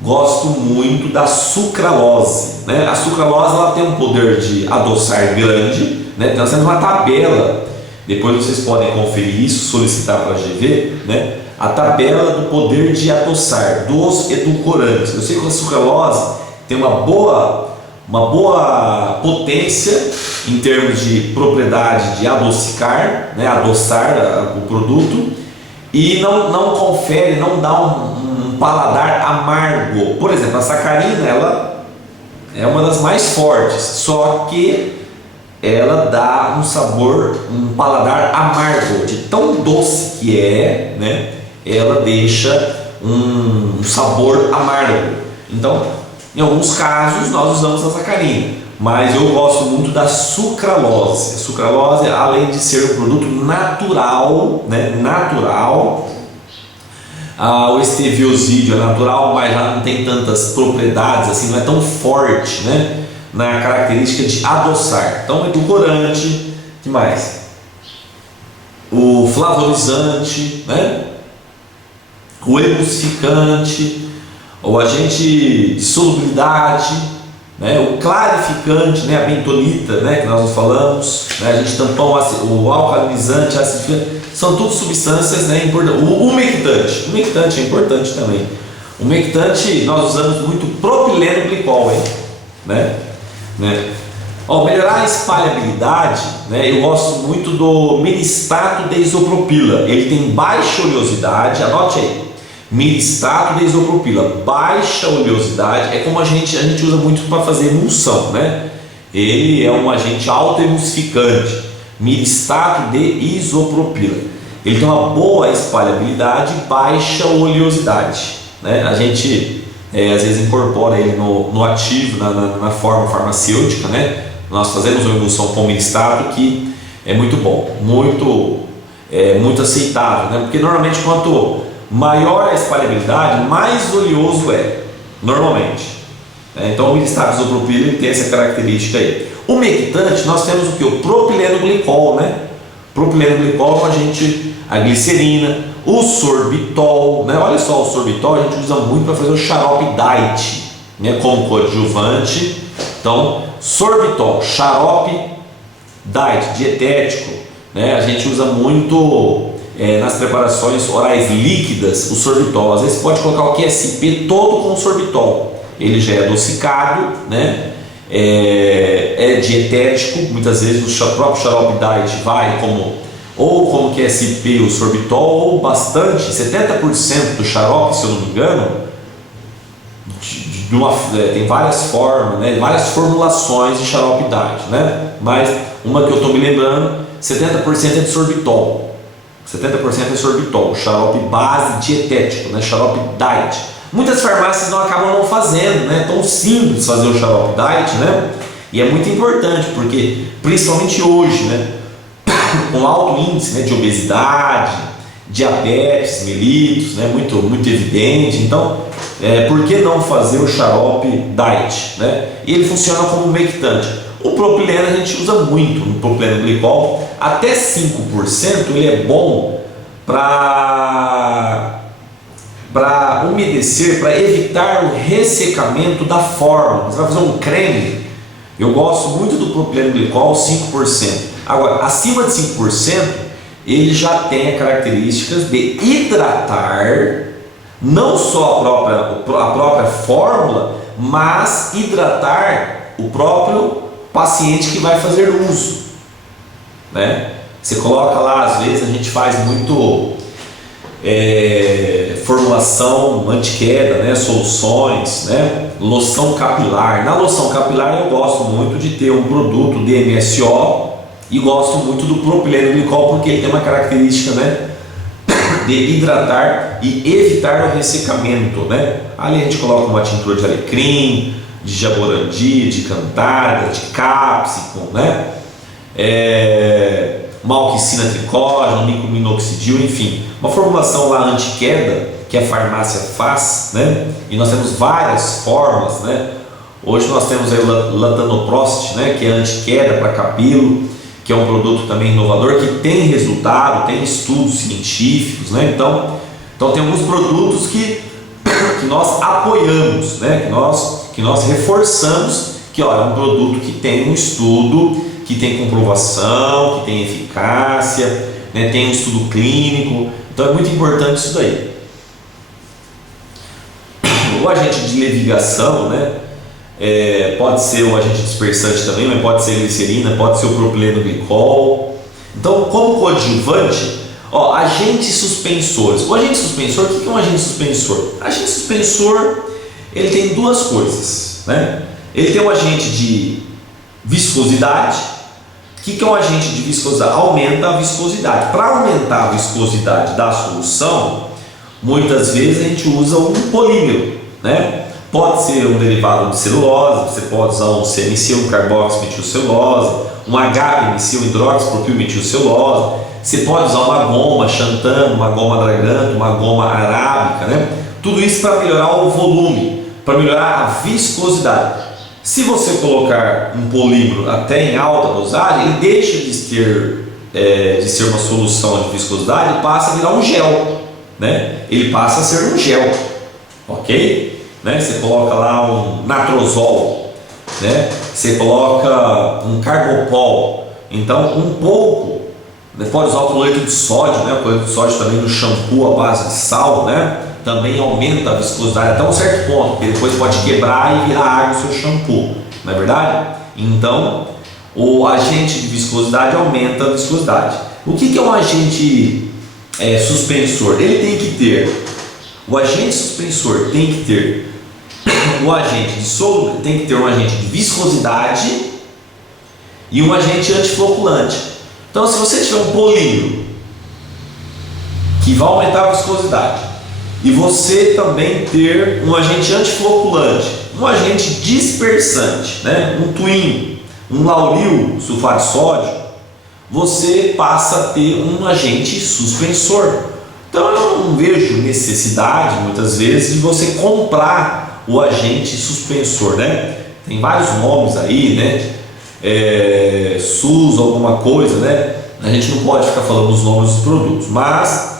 gosto muito da sucralose, né? A sucralose ela tem um poder de adoçar grande, né? Nós temos uma tabela, depois vocês podem conferir isso, solicitar para a GV, né? A tabela do poder de adoçar dos edulcorantes. Eu sei que a sucralose tem uma boa potência em termos de propriedade de adocicar, né? Adoçar o produto. E não confere, não dá um paladar amargo. Por exemplo, a sacarina, ela é uma das mais fortes, só que ela dá um sabor, um paladar amargo, de tão doce que é, né? Ela deixa um sabor amargo. Então, em alguns casos, nós usamos a sacarina, mas eu gosto muito da sucralose. A sucralose, além de ser um produto natural, né? O esteviosídeo é natural, mas já não tem tantas propriedades assim, não é tão forte, né, na característica de adoçar. Então, edulcorante, que mais? O flavorizante, né? O emulsificante, o agente de solubilidade, né? O clarificante, né? A bentonita, né? Que nós não falamos, né? A gente tampão, o alcalinizante, acidificante, são tudo substâncias, né, importantes. O umectante é importante também. O umectante nós usamos muito propileno glicol, né? Melhorar a espalhabilidade, né? Eu gosto muito do miristato de isopropila. Ele tem baixa oleosidade, anote aí. Miristato de isopropila, baixa oleosidade, é como a gente usa muito para fazer emulsão, né? Ele é um agente autoemulsificante. Miristato de isopropila. Ele tem uma boa espalhabilidade e baixa oleosidade, né? A gente às vezes incorpora ele no ativo, na forma farmacêutica, né? Nós fazemos uma emulsão com miristato que é muito bom, muito muito aceitável, né? Porque normalmente quanto maior a espalhabilidade, mais oleoso é, normalmente. Então o milho-estável isopropílico ele tem essa característica aí. O umectante, nós temos o que? O propileno glicol, né? Propileno glicol, a glicerina, o sorbitol, né? Olha só, o sorbitol a gente usa muito para fazer o xarope diet, né? Como coadjuvante. Então, sorbitol, xarope diet, dietético, né? A gente usa muito nas preparações orais líquidas o sorbitol. Às vezes pode colocar o QSP todo com sorbitol. Ele já é adocicado, né? É dietético. Muitas vezes o próprio xarope diet vai como QSP, o sorbitol, ou bastante, 70% do xarope, se eu não me engano, tem várias formas, né? Várias formulações de xarope diet, né? Mas uma que eu estou me lembrando, 70% é de sorbitol. 70% é sorbitol, xarope base dietético, né? Xarope diet. Muitas farmácias acabam não fazendo, né? É tão simples fazer o xarope diet, né? E é muito importante, porque principalmente hoje, né? Com alto índice, né, de obesidade, diabetes mellitus, né, muito evidente. Então, por que não fazer o xarope diet, né? E ele funciona como umectante. O propileno a gente usa muito no propileno glicol, até 5% ele é bom para umedecer, para evitar o ressecamento da fórmula. Você vai fazer um creme, eu gosto muito do propileno glicol, 5%. Agora, acima de 5%, ele já tem as características de hidratar não só a própria fórmula, mas hidratar o próprio paciente que vai fazer uso, né? Você coloca lá, às vezes a gente faz muito formulação anti-queda, né? Soluções, né? Loção capilar. Na loção capilar eu gosto muito de ter um produto DMSO e gosto muito do propileno glicol, porque ele tem uma característica, né, de hidratar e evitar o ressecamento, né? Ali a gente coloca uma tintura de alecrim, de jaborandi, de cantara, de cápsicum, né? Malquicina tricógeno, micominoxidil, enfim, uma formulação lá anti-queda que a farmácia faz, né? E nós temos várias formas, né? Hoje nós temos aí o latanoprost, né, que é anti-queda para cabelo, que é um produto também inovador, que tem resultado, tem estudos científicos, né? Então tem alguns produtos que nós apoiamos, né? Que nós reforçamos, que olha, é um produto que tem um estudo, que tem comprovação, que tem eficácia, né? Tem um estudo clínico, então é muito importante isso daí. O agente de levigação, né? Pode ser o agente dispersante também, mas pode ser a glicerina, pode ser o propileno glicol. Então, como coadjuvante, agentes suspensores. O agente suspensor, o que é um agente suspensor? Agente suspensor, ele tem duas coisas, né? Ele tem um agente de viscosidade. O que é um agente de viscosidade? Aumenta a viscosidade. Para aumentar a viscosidade da solução, muitas vezes a gente usa um polímero, né? Pode ser um derivado de celulose, você pode usar um CMC, um carboximetilcelulose, um HMC, um hidroxipropilmetilcelulose. Você pode usar uma goma xantano, uma goma dragante, uma goma arábica, né? Tudo isso para melhorar o volume, para melhorar a viscosidade. Se você colocar um polímero até em alta dosagem, ele deixa de ser uma solução de viscosidade e passa a virar um gel, né? Ele passa a ser um gel, ok? Né? Você coloca lá um natrozol, né? Você coloca um carbopol, então um pouco, né? Pode usar o cloreto de sódio, né? O cloreto de sódio também no shampoo à base de sal, né? Também aumenta a viscosidade até um certo ponto, porque depois pode quebrar e virar água o seu shampoo, não é verdade? Então o agente de viscosidade aumenta a viscosidade. O que é um agente suspensor? Ele tem que ter, o agente suspensor tem que ter o agente tem que ter um agente de viscosidade e um agente antifloculante. Então, se você tiver um polímero que vai aumentar a viscosidade e você também ter um agente antifloculante, um agente dispersante, né? Um twin, um lauril sulfato de sódio, você passa a ter um agente suspensor. Então eu não vejo necessidade, muitas vezes, de você comprar o agente suspensor, né? Tem vários nomes aí, né? SUS, alguma coisa, né? A gente não pode ficar falando os nomes dos produtos, mas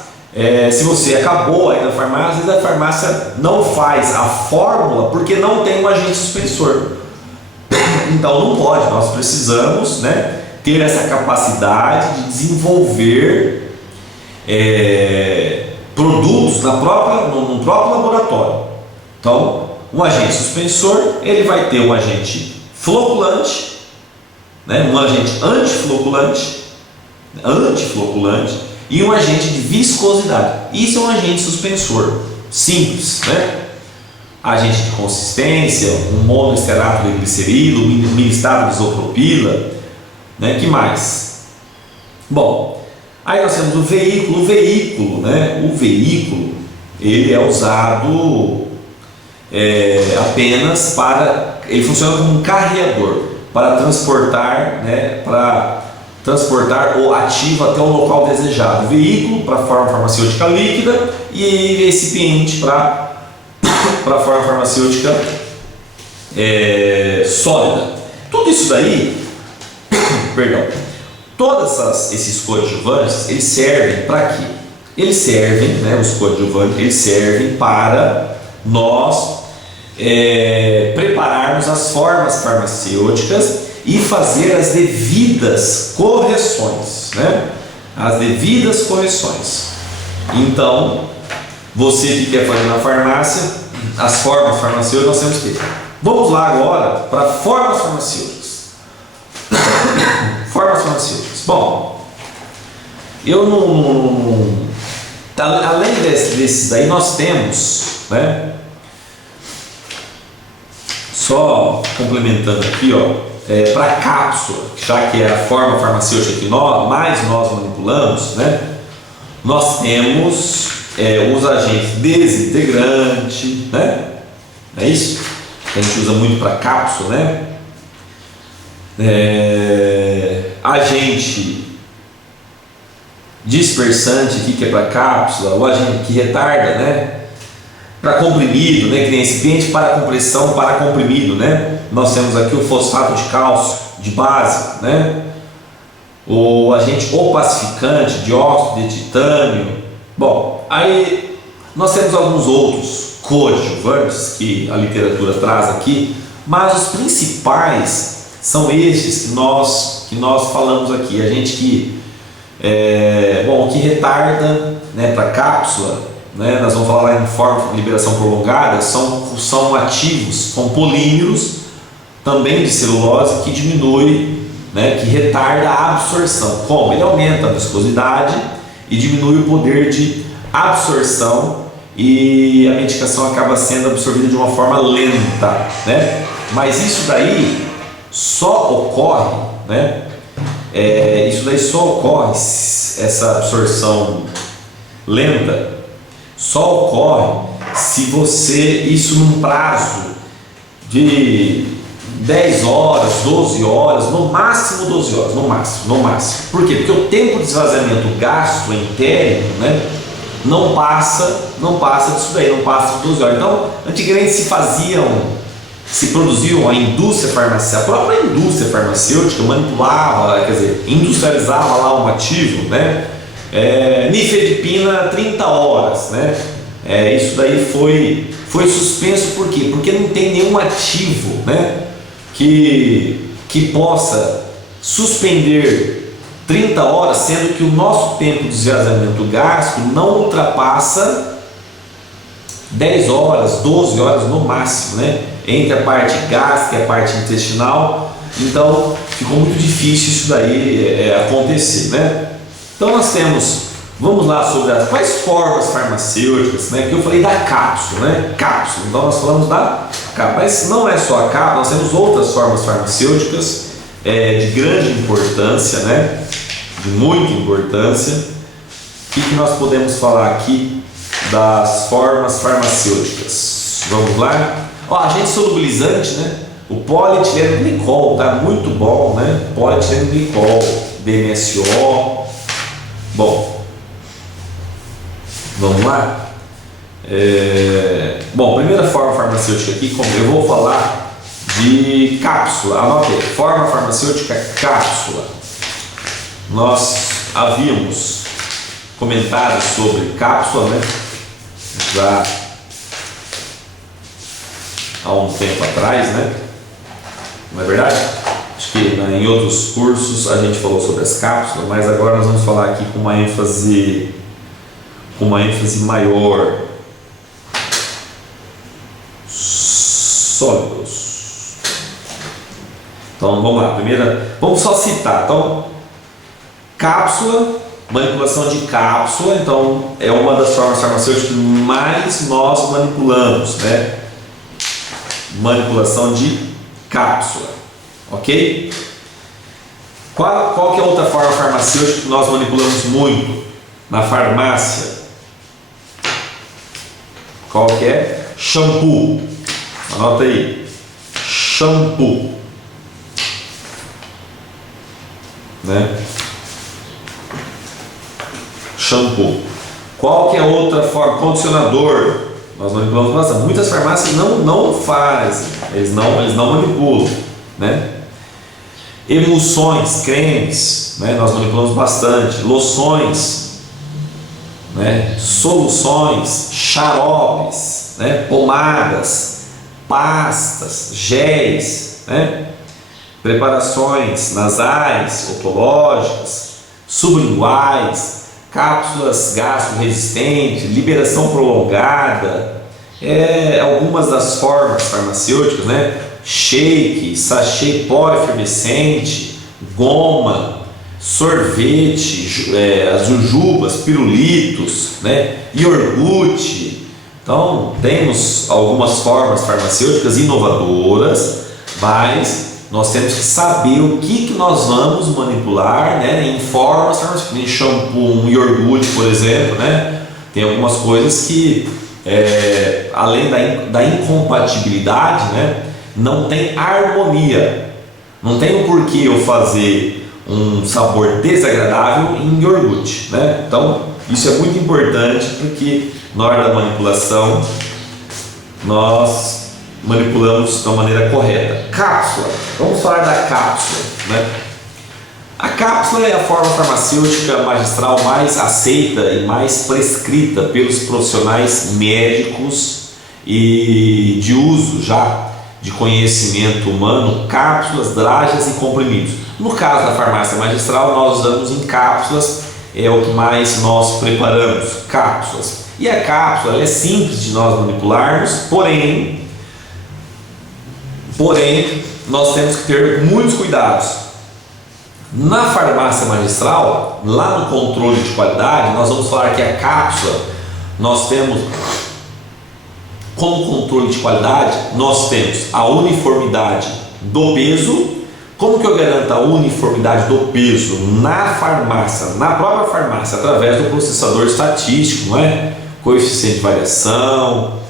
se você acabou aí na farmácia, às vezes a farmácia não faz a fórmula porque não tem um agente suspensor. Então não pode, nós precisamos, né, ter essa capacidade de desenvolver produtos no próprio laboratório. Então, um agente suspensor, ele vai ter um agente floculante, né, um agente antifloculante e um agente de viscosidade. Isso é um agente suspensor simples, né? Agente de consistência, um monoesterato de glicerilo, um milistato de isopropila, né? Que mais? Bom, aí nós temos o veículo, né? O veículo, ele é usado apenas ele funciona como um carreador para transportar, né? Para transportar o ativo até o local desejado. Veículo para a forma farmacêutica líquida e recipiente para a forma farmacêutica sólida. Tudo isso daí, perdão, todos esses coadjuvantes, eles servem para quê? Eles servem, né, os coadjuvantes, eles servem para nós prepararmos as formas farmacêuticas e fazer as devidas correções, né? As devidas correções. Então, você que quer fazer na farmácia, as formas farmacêuticas nós temos que ter. Vamos lá agora para formas farmacêuticas. Formas farmacêuticas. Bom, eu não além desses daí nós temos, né? Só complementando aqui, ó. Para cápsula, já que é a forma farmacêutica que nós manipulamos, né? Nós temos os agentes desintegrante, né? É isso que a gente usa muito para cápsula, né? Agente dispersante aqui, que é para cápsula, o agente que retarda, né? Para comprimido, né? Que tem recipiente para compressão para comprimido, né? Nós temos aqui o fosfato de cálcio de base, né? O agente opacificante, dióxido de titânio. Bom, aí nós temos alguns outros coadjuvantes que a literatura traz aqui, mas os principais são estes que nós falamos aqui. A gente que que retarda, né, para cápsula, né, nós vamos falar lá em forma de liberação prolongada, são ativos, são polímeros também de celulose que diminui, né, que retarda a absorção. Como? Ele aumenta a viscosidade e diminui o poder de absorção e a medicação acaba sendo absorvida de uma forma lenta, né? Mas isso daí só ocorre, né? Essa absorção lenta só ocorre se isso num prazo de 10 horas, 12 horas, no máximo 12 horas, no máximo. Por quê? Porque o tempo de esvaziamento gastroentérico, né, não passa disso daí, não passa de 12 horas. Então, antigamente se produziam a indústria farmacêutica, a própria indústria farmacêutica manipulava, industrializava lá um ativo, né? Nifedipina 30 horas, né? Isso daí foi suspenso, por quê? Porque não tem nenhum ativo, né, que possa suspender 30 horas, sendo que o nosso tempo de esvaziamento gástrico não ultrapassa 10 horas, 12 horas no máximo, né? Entre a parte gástrica e a parte intestinal. Então ficou muito difícil isso daí acontecer, né? Então nós temos, vamos lá sobre quais formas farmacêuticas, né? Que eu falei da cápsula, né? Cápsula, então nós falamos da cápsula, mas não é só a cápsula, nós temos outras formas farmacêuticas de grande importância, né? De muita importância. O que nós podemos falar aqui das formas farmacêuticas? Vamos lá? Agente solubilizante, né? O polietileno glicol tá muito bom, né? Polietileno glicol, DMSO. Bom, vamos lá? Bom, primeira forma farmacêutica aqui, eu vou falar de cápsula. Anote aí, forma farmacêutica cápsula. Nós havíamos comentado sobre cápsula, né? Já há um tempo atrás, né? Não é verdade? Acho que em outros cursos a gente falou sobre as cápsulas, mas agora nós vamos falar aqui com uma ênfase maior. Sólidos. Então vamos lá, vamos só citar. Então, cápsula, manipulação de cápsula, então é uma das formas farmacêuticas que mais nós manipulamos, né? Manipulação de cápsula, ok? Qual que é a outra forma farmacêutica que nós manipulamos muito na farmácia? Qual que é? Shampoo. Anota aí, shampoo, né? Shampoo. Qual que é outra forma? Condicionador. Nós manipulamos bastante. Muitas farmácias não fazem, eles não manipulam, né? Emulsões, cremes, né? Nós manipulamos bastante. Loções, né? Soluções, xaropes, né? Pomadas, pastas, géis, né? Preparações nasais, otológicas, sublinguais, cápsulas gastro-resistentes, liberação prolongada, algumas das formas farmacêuticas, né? Shake, sachê pó efervescente, goma, sorvete, as jujubas, pirulitos, né? Iogurte. Então, temos algumas formas farmacêuticas inovadoras, mas nós temos que saber o que nós vamos manipular, né, em formas farmacêuticas. Em shampoo, um iogurte, por exemplo, né? Tem algumas coisas que, além da incompatibilidade, né, não tem harmonia. Não tem o porquê eu fazer um sabor desagradável em iogurte, né? Então, isso é muito importante porque na hora da manipulação nós manipulamos da maneira correta. Cápsula. Vamos falar da cápsula, né? A cápsula é a forma farmacêutica magistral mais aceita e mais prescrita pelos profissionais médicos e de uso já de conhecimento humano, cápsulas, dragas e comprimidos. No caso da farmácia magistral, nós usamos em cápsulas, é o que mais nós preparamos, cápsulas. E a cápsula ela é simples de nós manipularmos, porém nós temos que ter muitos cuidados. Na farmácia magistral, lá no controle de qualidade, nós vamos falar que a cápsula, nós temos como controle de qualidade, nós temos a uniformidade do peso. Como que eu garanto a uniformidade do peso na farmácia, na própria farmácia, através do processador estatístico, não é? Coeficiente de variação,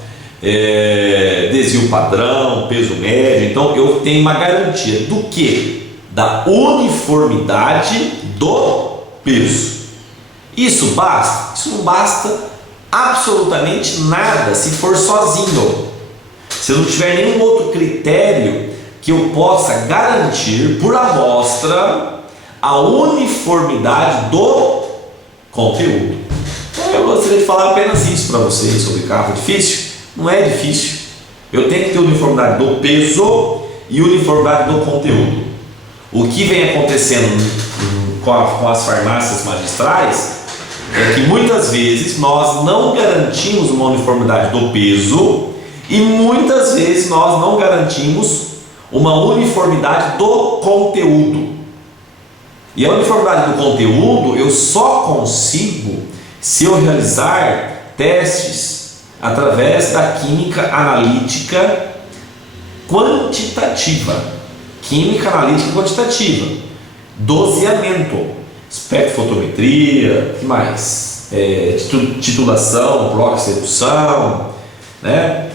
desvio padrão, peso médio. Então eu tenho uma garantia do que? Da uniformidade do peso. Isso basta? Isso não basta absolutamente nada se for sozinho. Se eu não tiver nenhum outro critério que eu possa garantir por amostra a uniformidade do conteúdo. Então eu gostaria de falar apenas isso para vocês sobre carro. Difícil? Não é difícil. Eu tenho que ter uniformidade do peso e uniformidade do conteúdo. O que vem acontecendo com as farmácias magistrais é que muitas vezes nós não garantimos uma uniformidade do peso e muitas vezes nós não garantimos uma uniformidade do conteúdo. E a uniformidade do conteúdo eu só consigo se eu realizar testes através da química analítica quantitativa. Química analítica quantitativa, doseamento, espectrofotometria, o que mais? Titulação, proxecução, né?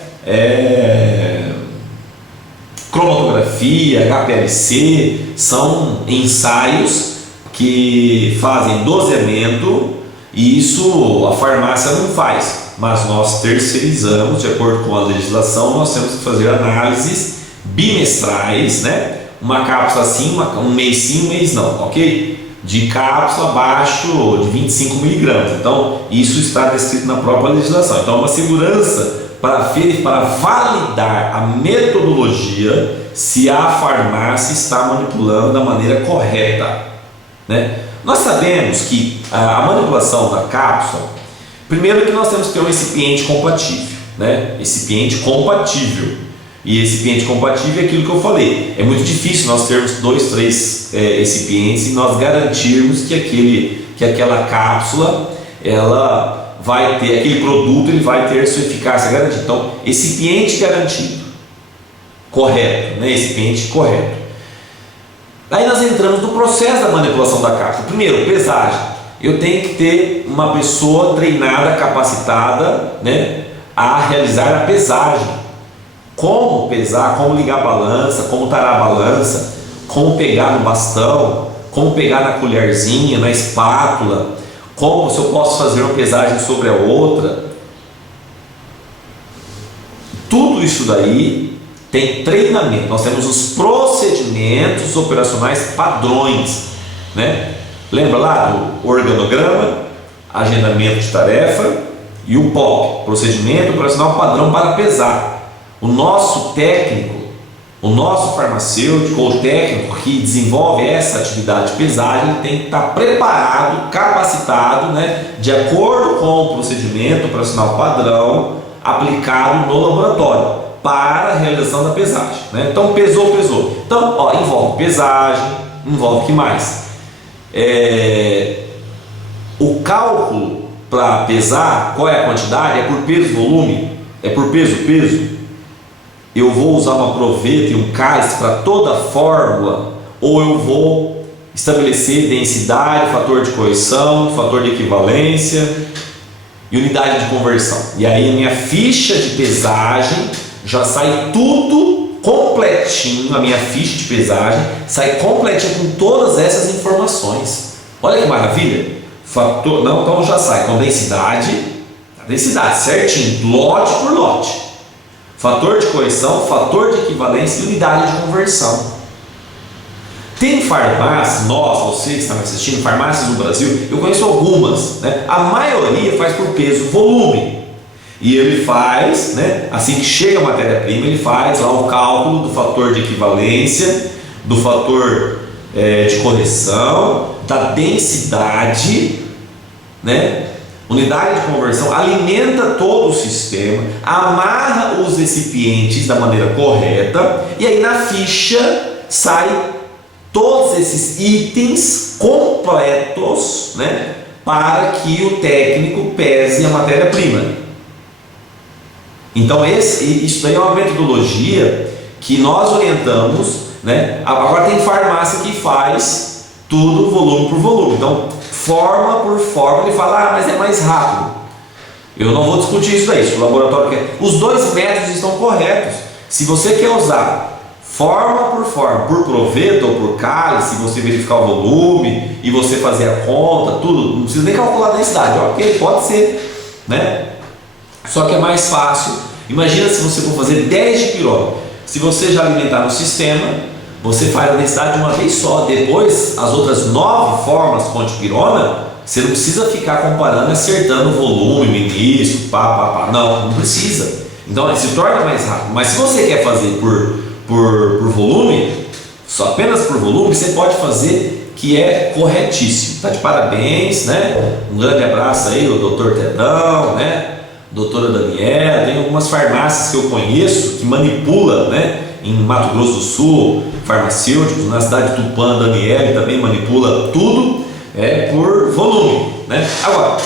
cromatografia, HPLC, são ensaios que fazem doseamento, e isso a farmácia não faz, mas nós terceirizamos, de acordo com a legislação. Nós temos que fazer análises bimestrais, né? Uma cápsula assim, um mês sim, um mês não, ok? De cápsula abaixo de 25 miligramas. Então, isso está descrito na própria legislação. Então, uma segurança para validar a metodologia se a farmácia está manipulando da maneira correta, né? Nós sabemos que a manipulação da cápsula, primeiro que nós temos que ter um recipiente compatível, né? Recipiente compatível. E recipiente compatível é aquilo que eu falei. É muito difícil nós termos 2, 3 recipientes e nós garantirmos que aquela cápsula, ela vai ter, aquele produto, ele vai ter sua eficácia garantida. Então, recipiente garantido, correto, né? Recipiente correto. Aí nós entramos no processo da manipulação da cápsula. Primeiro, pesagem. Eu tenho que ter uma pessoa treinada, capacitada, né, a realizar a pesagem. Como pesar, como ligar a balança, como tarar a balança, como pegar no bastão, como pegar na colherzinha, na espátula, como se eu posso fazer uma pesagem sobre a outra. Tudo isso daí tem treinamento. Nós temos os procedimentos operacionais padrões, né? Lembra lá do organograma, agendamento de tarefa e o POP, procedimento operacional padrão para pesar. O nosso técnico, o nosso farmacêutico ou técnico que desenvolve essa atividade de pesagem tem que estar preparado, capacitado, né, de acordo com o procedimento operacional padrão aplicado no laboratório para a realização da pesagem, né? Então, pesou. Então, ó, envolve pesagem, envolve o que mais? O cálculo para pesar, qual é a quantidade? É por peso, volume? É por peso? Eu vou usar uma proveta e um cálice para toda a fórmula, ou eu vou estabelecer densidade, fator de correção, fator de equivalência e unidade de conversão. E aí a minha ficha de pesagem já sai tudo completinho, a minha ficha de pesagem sai completinha com todas essas informações. Olha que maravilha! Então já sai com densidade certinho, lote por lote. Fator de correção, fator de equivalência e unidade de conversão. Tem farmácias, vocês que estão assistindo, farmácias no Brasil, eu conheço algumas, né? A maioria faz por peso, volume. E ele faz, né? Assim que chega a matéria-prima, ele faz lá o cálculo do fator de equivalência, do fator de correção, da densidade, né? Unidade de conversão, alimenta todo o sistema, amarra os recipientes da maneira correta, e aí na ficha sai todos esses itens completos, né, para que o técnico pese a matéria-prima. Então isso daí é uma metodologia que nós orientamos, né? Agora tem farmácia que faz tudo volume por volume. Então, forma por forma, ele fala, mas é mais rápido. Eu não vou discutir isso daí, se o laboratório quer. Os dois métodos estão corretos. Se você quer usar forma, por proveta ou por cálice, você verificar o volume e você fazer a conta, tudo, não precisa nem calcular a densidade, ok, pode ser, né? Só que é mais fácil. Imagina se você for fazer 10 de pirona. Se você já alimentar no sistema, você faz a densidade de uma vez só. Depois, as outras 9 formas com dipirona, você não precisa ficar comparando e acertando o volume, ministro, não precisa. Então, se torna mais rápido. Mas se você quer fazer por volume, só apenas por volume, você pode fazer, que é corretíssimo. Está de parabéns, né? Um grande abraço aí, o Dr. Tedão, né? Doutora Daniela. Tem algumas farmácias que eu conheço que manipula, né? Em Mato Grosso do Sul, farmacêuticos, na cidade de Tupã, Daniele também manipula tudo por volume, né? Agora,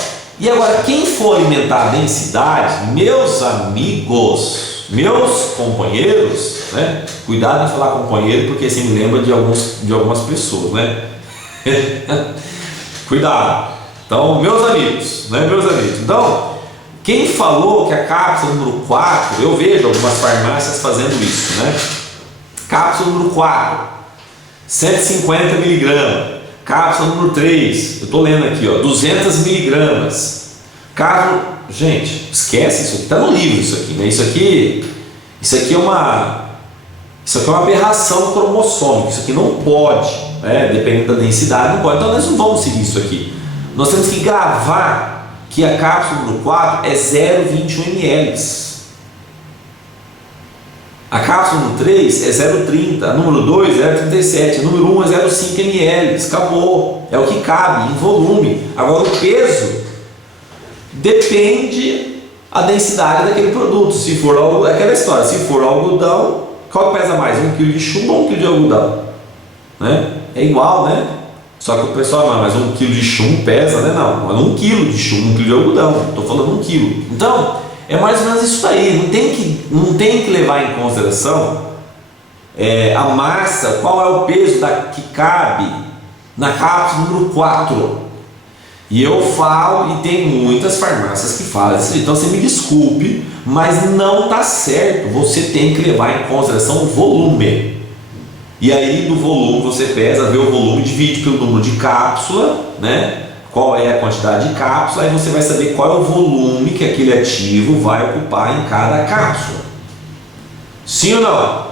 quem for alimentar a densidade, meus amigos, meus companheiros, né? Cuidado em falar companheiro, porque você me lembra de algumas pessoas, né? Cuidado. Então, meus amigos, né? Meus amigos. Então, quem falou que a cápsula número 4, eu vejo algumas farmácias fazendo isso, né? Cápsula número 4, 150 miligramas. Cápsula número 3, eu estou lendo aqui, ó, 200 miligramas. Cápsula, gente, esquece isso aqui, está no livro isso aqui, né? Isso aqui é uma aberração cromossômica, isso aqui não pode, né? Dependendo da densidade, não pode. Então nós não vamos seguir isso aqui. Nós temos que gravar que a cápsula número 4 é 0,21 ml. A cápsula número 3 é 0,30, a número 2 é 0,37, a número 1 é 0,5 ml. Acabou, é o que cabe em volume. Agora o peso depende da densidade daquele produto. Se for algo, é aquela história, se for algodão, qual pesa mais? 1 kg de chumbo ou 1 kg de algodão? Né? É igual, né? Só que o pessoal, mas 1 kg de chumbo pesa, né? Não, 1 kg de chumbo, 1 kg de algodão. Estou falando 1 kg. Então, é mais ou menos isso aí. Não tem que levar em consideração a massa, qual é o peso que cabe na cápsula número 4. E eu falo, e tem muitas farmácias que falam isso. Então você me desculpe, mas não está certo. Você tem que levar em consideração o volume. E aí do volume você pesa, vê o volume, divide pelo número de cápsula, né? Qual é a quantidade de cápsula, aí você vai saber qual é o volume que aquele ativo vai ocupar em cada cápsula. Sim ou não?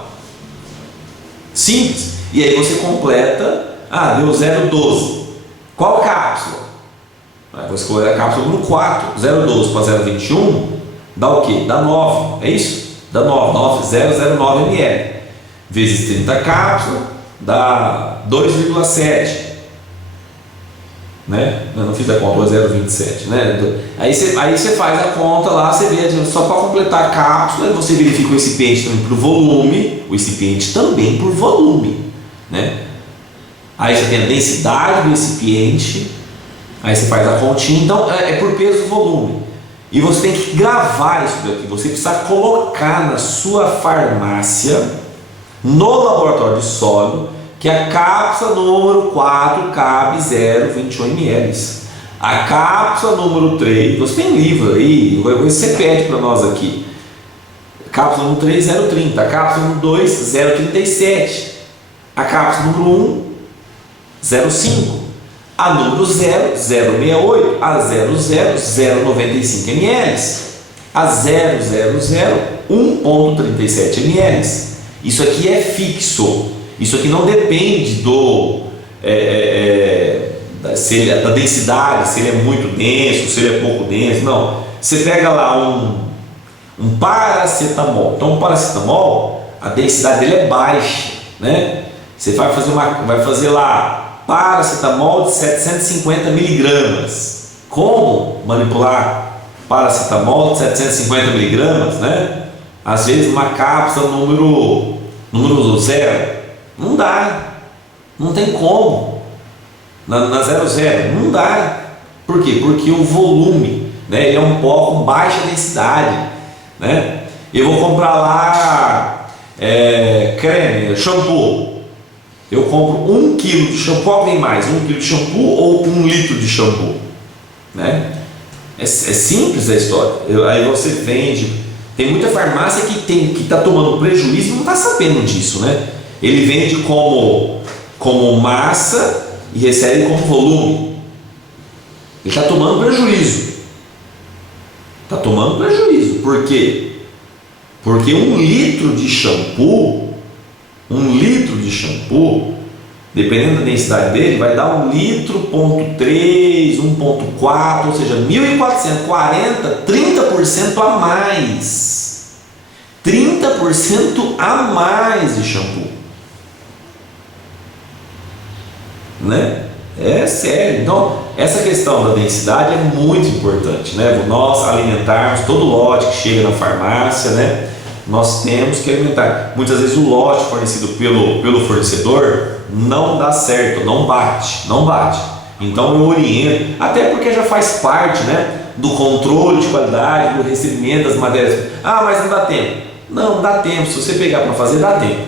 Simples. E aí você completa, deu 0,12. Qual cápsula? Aí você escolhe a cápsula número 4, 0,12 para 0,21, dá o quê? Dá 9, é isso? Dá 0,09 ml. Vezes 30 cápsulas, dá 2,7. Né? Eu não fiz a conta, 0,27, né? Aí você faz a conta lá, você vê, só para completar a cápsula, você verifica o recipiente também por volume, o recipiente também por volume, né? Aí você tem a densidade do recipiente, aí você faz a continha, então é por peso e volume. E você tem que gravar isso daqui, você precisa colocar na sua farmácia, no laboratório de sólido, que a cápsula número 4 cabe 0,21 ml. A cápsula número 3, você tem um livro aí, você pede para nós aqui. Cápsula número 3, 0,30. A cápsula número 2, 0,37. A cápsula número 1, 0,5. A número 0, 0,68. A 00, 0,95 ml. A 000, 1,37 ml. Isso aqui é fixo. Isso aqui não depende da densidade, se ele é muito denso, se ele é pouco denso. Não. Você pega lá um paracetamol. Então, um paracetamol, a densidade dele é baixa, né? Você vai fazer lá paracetamol de 750 miligramas. Como manipular paracetamol de 750 miligramas, né? Às vezes uma cápsula número 0, não dá, não tem como. Na 00, não dá. Por quê? Porque o volume, né, ele é um pó com baixa densidade, né? Eu vou comprar lá creme, shampoo. Eu compro 1 kg de shampoo, qual vem mais? 1 kg de shampoo ou 1 litro de shampoo? Né? É simples a história. Aí você vende. Tem muita farmácia que está tomando prejuízo e não está sabendo disso, né? Ele vende como massa e recebe como volume. Ele está tomando prejuízo. Está tomando prejuízo. Por quê? Porque 1 litro de shampoo, dependendo da densidade dele, vai dar 1 litro, 1,3, 1,4, ou seja, 1.440, 30% a mais. 30% a mais de shampoo. Né? É sério. Então, essa questão da densidade é muito importante, né? Nós alimentarmos todo lote que chega na farmácia, né? Nós temos que alimentar. Muitas vezes o lote fornecido pelo fornecedor não dá certo, não bate. Então eu oriento, até porque já faz parte, né, do controle de qualidade, do recebimento das matérias. Mas não dá tempo. Não dá tempo, se você pegar para fazer, dá tempo.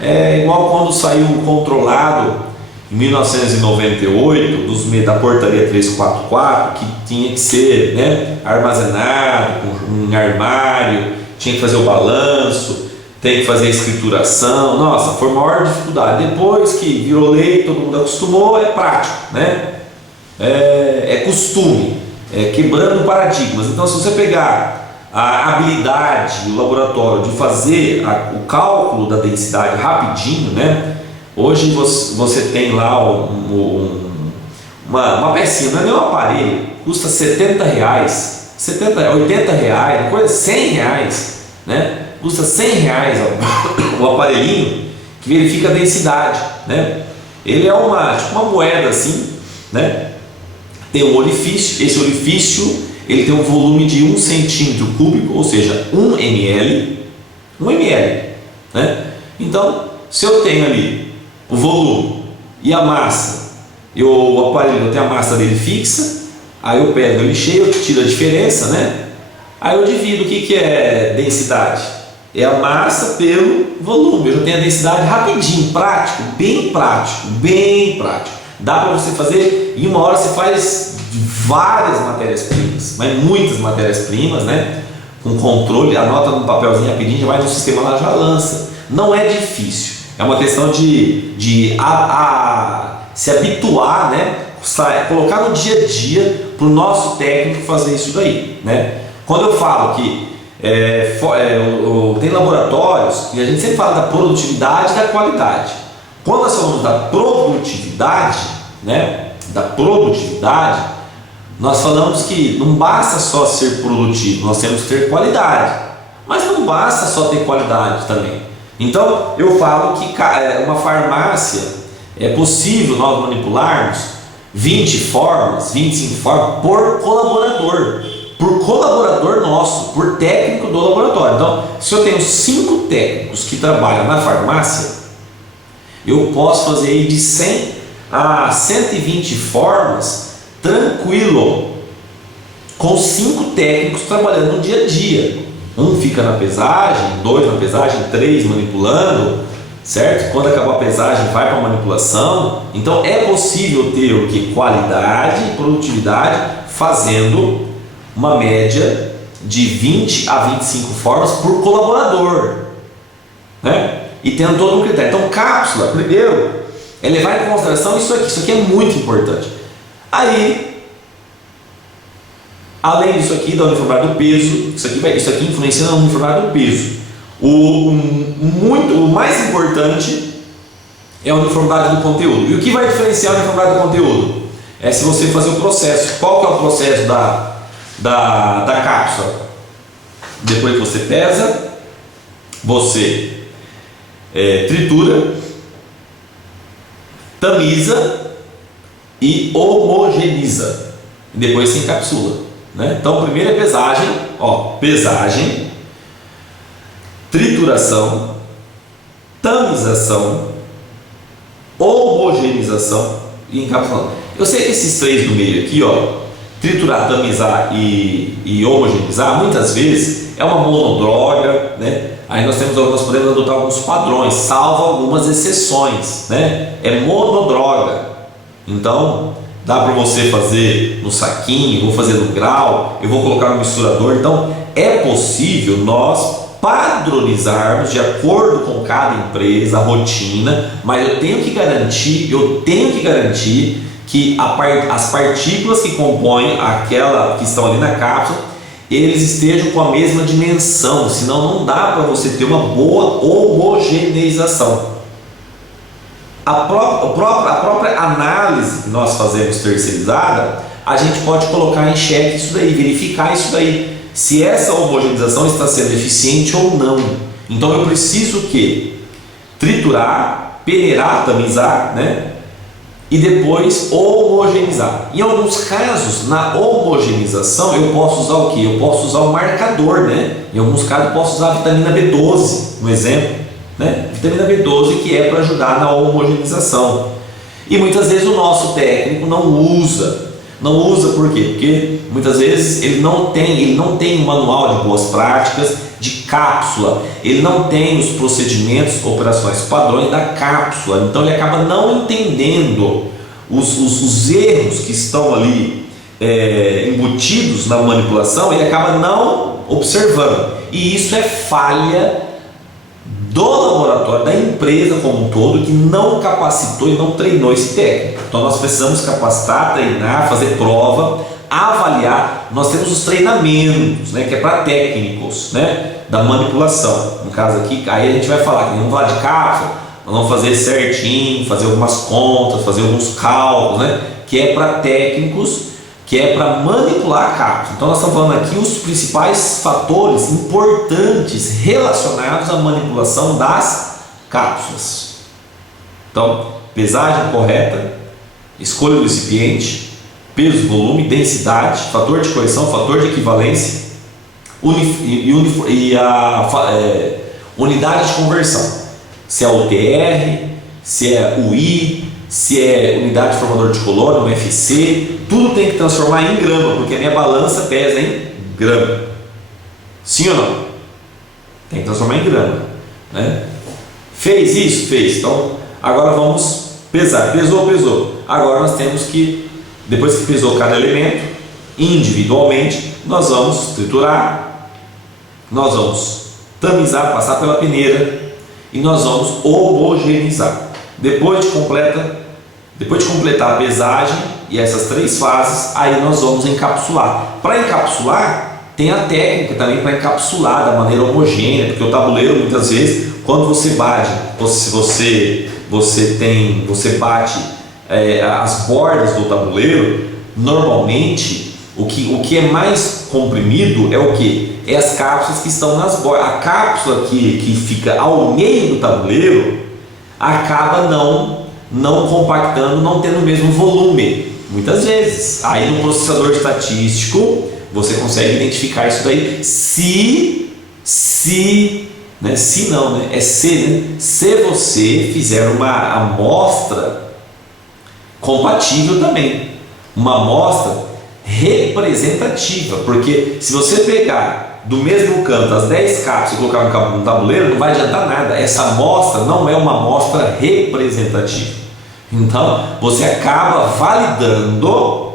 É igual quando saiu o controlado em 1998 da portaria 344, que tinha que ser, né, armazenado em armário, tinha que fazer o balanço. tem que fazer escrituração, nossa, foi a maior dificuldade. Depois que virou lei, todo mundo acostumou, é prático, né? É costume, quebrando paradigmas. Então, se você pegar a habilidade do laboratório de fazer o cálculo da densidade rapidinho, né? Hoje você tem lá uma pecinha, não é nem um aparelho, custa R$70, 80 reais, coisa, R$100, né? Custa R$100 o aparelhinho que verifica a densidade, né? Ele é tipo uma moeda assim, né? Tem um orifício, esse orifício ele tem um volume de 1 centímetro cúbico, ou seja, 1 ml, né? Então, se eu tenho ali o volume e a massa, e o aparelho eu tenho a massa dele fixa, aí eu pego ele cheio, eu tiro a diferença, né? Aí eu divido. O que é densidade? É a massa pelo volume. Eu já tenho a densidade rapidinho, prático, bem prático, bem prático. Dá para você fazer, em uma hora você faz várias matérias-primas, mas muitas matérias-primas, né? Com controle, anota no papelzinho rapidinho, já vai no sistema lá, já lança. Não é difícil, é uma questão de se habituar, né? Colocar no dia a dia para o nosso técnico fazer isso daí, né? Quando eu falo que tem laboratórios, e a gente sempre fala da produtividade e da qualidade. Quando nós falamos da produtividade, né? Nós falamos que não basta só ser produtivo, nós temos que ter qualidade, mas não basta só ter qualidade também. Então eu falo que uma farmácia é possível nós manipularmos 20 formas, 25 formas por colaborador nosso, por técnico do laboratório. Então, se eu tenho 5 técnicos que trabalham na farmácia, eu posso fazer aí de 100 a 120 formas tranquilo, com 5 técnicos trabalhando no dia a dia. Um fica na pesagem, 2 na pesagem, 3 manipulando, certo? Quando acabar a pesagem vai para a manipulação. Então é possível ter o que? Qualidade e produtividade, fazendo uma média de 20 a 25 formas por colaborador, né? E tendo todo um critério. Então cápsula, primeiro, é levar em consideração isso aqui é muito importante. Aí, além disso aqui, da uniformidade do peso, isso aqui influencia na uniformidade do peso. O mais importante é a uniformidade do conteúdo. E o que vai diferenciar a uniformidade do conteúdo? É se você fazer o processo. Qual que é o processo da cápsula? Depois que você pesa, você tritura, tamiza e homogeniza. E depois se encapsula, né? Então, primeiro é pesagem, pesagem, trituração, tamização, homogenização e encapsulação. Eu sei que esses 3 do meio aqui, triturar, tamizar e homogeneizar, muitas vezes é uma monodroga, né? Aí nós podemos adotar alguns padrões, salvo algumas exceções, né? É monodroga. Então, dá para você fazer no saquinho, vou fazer no grau, eu vou colocar no misturador. Então, é possível nós padronizarmos de acordo com cada empresa a rotina, mas eu tenho que garantir que as partículas que compõem aquela que estão ali na cápsula, eles estejam com a mesma dimensão, senão não dá para você ter uma boa homogeneização. A própria análise que nós fazemos terceirizada, a gente pode colocar em xeque isso daí, verificar isso daí, se essa homogeneização está sendo eficiente ou não. Então eu preciso triturar, peneirar, tamizar, né? E depois homogeneizar. Em alguns casos, na homogenização, eu posso usar o que? Eu posso usar o marcador, né? Em alguns casos, eu posso usar a vitamina B12, um exemplo, né? Vitamina B12 que é para ajudar na homogenização. E muitas vezes o nosso técnico não usa. Não usa por quê? Porque muitas vezes ele não tem um manual de boas práticas de cápsula, ele não tem os procedimentos, operações, padrões da cápsula, então ele acaba não entendendo os erros que estão ali embutidos na manipulação, ele acaba não observando, e isso é falha do laboratório, da empresa como um todo, que não capacitou e não treinou esse técnico. Então nós precisamos capacitar, treinar, fazer prova, avaliar. Nós temos os treinamentos, né, que é para técnicos, né, da manipulação. No caso aqui, aí a gente vai falar que vamos falar de cápsula, nós vamos fazer certinho, fazer algumas contas, fazer alguns cálculos, né, que é para técnicos, que é para manipular a cápsula. Então nós estamos falando aqui os principais fatores importantes relacionados à manipulação das cápsulas. Então, pesagem correta, escolha do recipiente, peso, volume, densidade, fator de correção, fator de equivalência unidade de conversão. Se é UTR, se é UI, se é unidade de formador de colônia, UFC, tudo tem que transformar em grama, porque a minha balança pesa em grama. Sim ou não? Tem que transformar em grama, né? Fez isso? Fez. Então, agora vamos pesar. Pesou, pesou. Agora nós temos que, depois que pesou cada elemento, individualmente, nós vamos triturar, nós vamos tamizar, passar pela peneira e nós vamos homogeneizar. Depois de completar a pesagem e essas 3 fases, aí nós vamos encapsular. Para encapsular, tem a técnica também para encapsular da maneira homogênea, porque o tabuleiro muitas vezes, quando você bate, você bate as bordas do tabuleiro, normalmente o que é mais comprimido é o que? É as cápsulas que estão nas bordas. A cápsula que fica ao meio do tabuleiro acaba não compactando, não tendo o mesmo volume, muitas vezes. Aí no processador estatístico você consegue identificar isso daí se você fizer uma amostra compatível também, uma amostra representativa, porque se você pegar do mesmo canto as 10 cápsulas e colocar no tabuleiro, não vai adiantar nada. Essa amostra não é uma amostra representativa. Então você acaba validando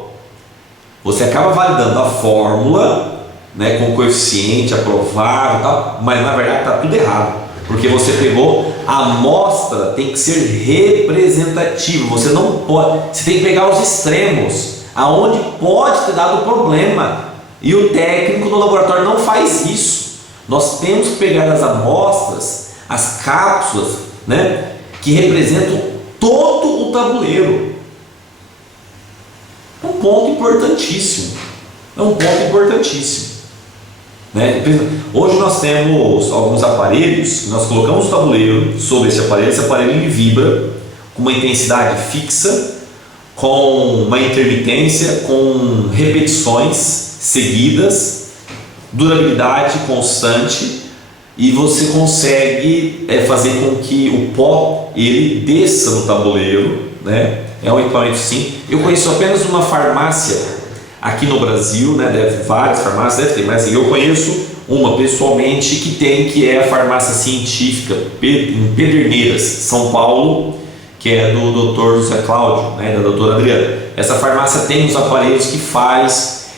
a fórmula, né, com coeficiente aprovado e tal, mas na verdade está tudo errado, porque você pegou a amostra, tem que ser representativa. Você não pode, você tem que pegar os extremos, aonde pode ter dado problema, e o técnico no laboratório não faz isso. Nós temos que pegar as amostras, as cápsulas, né, que representam todo o tabuleiro. É um ponto importantíssimo. Né? Hoje nós temos alguns aparelhos que nós colocamos o tabuleiro sobre esse aparelho ele vibra com uma intensidade fixa, com uma intermitência, com repetições seguidas, durabilidade constante, e você consegue fazer com que o pó ele desça no tabuleiro, né? É um equipamento sim. Eu conheço apenas uma farmácia aqui no Brasil, né? Várias farmácias deve ter, mas eu conheço uma pessoalmente que é a farmácia científica em Pederneiras, São Paulo, que é do Dr. José Cláudio, né, da doutora Adriana. Essa farmácia tem os aparelhos que faz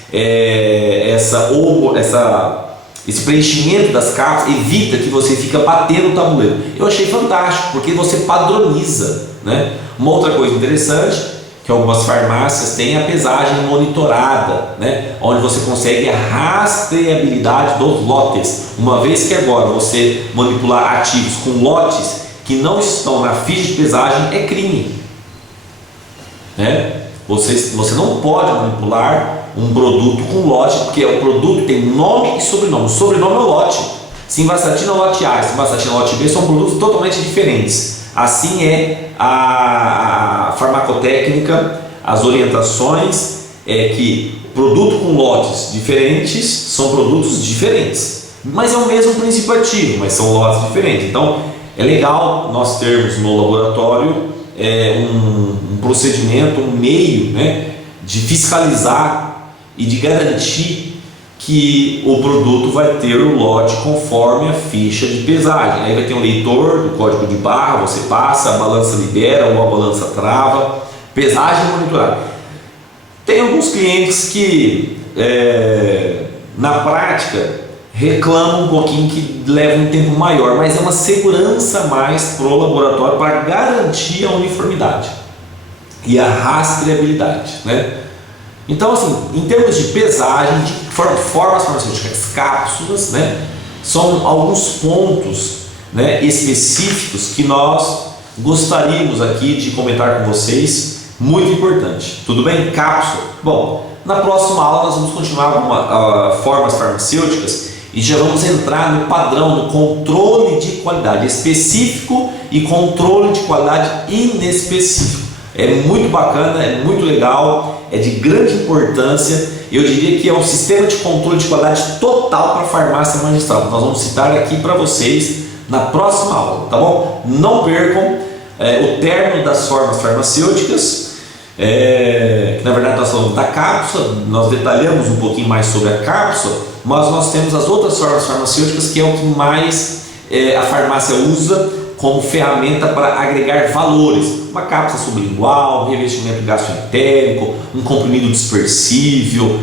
esse preenchimento das cápsulas, evita que você fica batendo o tabuleiro. Eu achei fantástico, porque você padroniza, né? Uma outra coisa interessante, que algumas farmácias têm a pesagem monitorada, né? Onde você consegue a rastreabilidade dos lotes. Uma vez que agora você manipular ativos com lotes que não estão na ficha de pesagem, é crime, né? Você não pode manipular um produto com lote, porque o produto tem nome e sobrenome. O sobrenome é o lote. Simvastatina lote A e simvastatina lote B são produtos totalmente diferentes. Assim é a farmacotécnica, as orientações que produto com lotes diferentes são produtos diferentes, mas é o mesmo princípio ativo, mas são lotes diferentes. Então é legal nós termos no laboratório um procedimento, um meio, né, de fiscalizar e de garantir que o produto vai ter o lote conforme a ficha de pesagem. Aí vai ter um leitor do código de barra, você passa, a balança libera ou a balança trava, pesagem monitorada. Tem alguns clientes que na prática reclamam um pouquinho que leva um tempo maior, mas é uma segurança a mais para o laboratório para garantir a uniformidade e a rastreabilidade, né? Então, assim, em termos de pesagem, de formas farmacêuticas, cápsulas, né, são alguns pontos, né, específicos que nós gostaríamos aqui de comentar com vocês, muito importante. Tudo bem? Cápsula. Bom, na próxima aula nós vamos continuar com formas farmacêuticas e já vamos entrar no padrão do controle de qualidade específico e controle de qualidade inespecífico. É muito bacana, é muito legal, é de grande importância. Eu diria que é um sistema de controle de qualidade total para a farmácia magistral. Nós vamos citar aqui para vocês na próxima aula, tá bom? Não percam o término das formas farmacêuticas, que na verdade nós falamos da cápsula, nós detalhamos um pouquinho mais sobre a cápsula, mas nós temos as outras formas farmacêuticas que é o que mais a farmácia usa como ferramenta para agregar valores. Uma cápsula sublingual, um revestimento gastroentérico, um comprimido dispersível,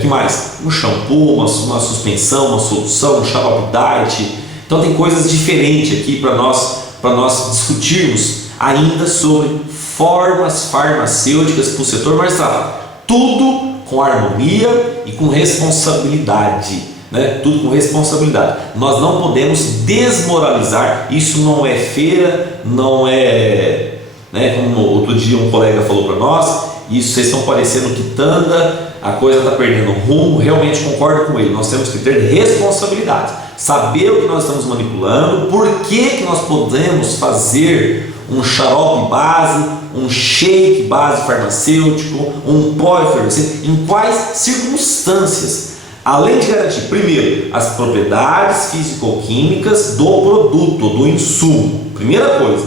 que mais? Um shampoo, uma suspensão, uma solução, um xarope diet. Então tem coisas diferentes aqui para nós discutirmos ainda sobre formas farmacêuticas para o setor magistral. Tudo com harmonia e com responsabilidade. Né? Tudo com responsabilidade. Nós não podemos desmoralizar. Isso não é feira, não é, né, como outro dia um colega falou para nós, isso vocês estão parecendo quitanda, a coisa está perdendo rumo. Realmente concordo com ele. Nós temos que ter responsabilidade, saber o que nós estamos manipulando, por que nós podemos fazer um xarope base, um shake base farmacêutico, um pó efervescente, em quais circunstâncias. Além de garantir, primeiro, as propriedades físico-químicas do produto, do insumo. Primeira coisa,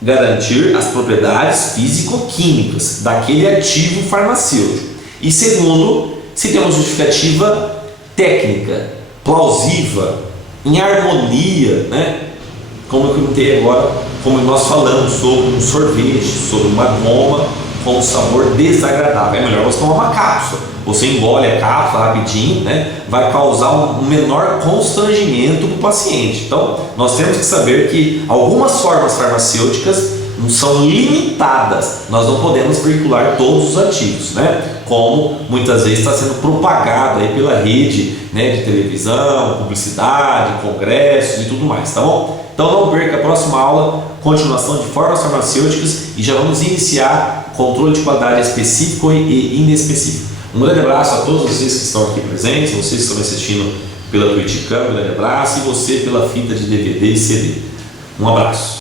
garantir as propriedades físico-químicas daquele ativo farmacêutico. E segundo, se tem uma justificativa técnica, plausível, em harmonia, né? Como eu comentei agora, como nós falamos sobre um sorvete, sobre uma goma com um sabor desagradável. É melhor você tomar uma cápsula. Você engole a cápsula rapidinho, né? Vai causar um menor constrangimento para o paciente. Então, nós temos que saber que algumas formas farmacêuticas são limitadas. Nós não podemos veicular todos os ativos, né? Como muitas vezes está sendo propagado aí pela rede, né, de televisão, publicidade, congressos e tudo mais, tá bom? Então não perca a próxima aula, continuação de formas farmacêuticas, e já vamos iniciar controle de qualidade específico e inespecífico. Um grande abraço a todos vocês que estão aqui presentes, vocês que estão me assistindo pela Twitch Cam, um grande abraço, e você pela fita de DVD e CD. Um abraço.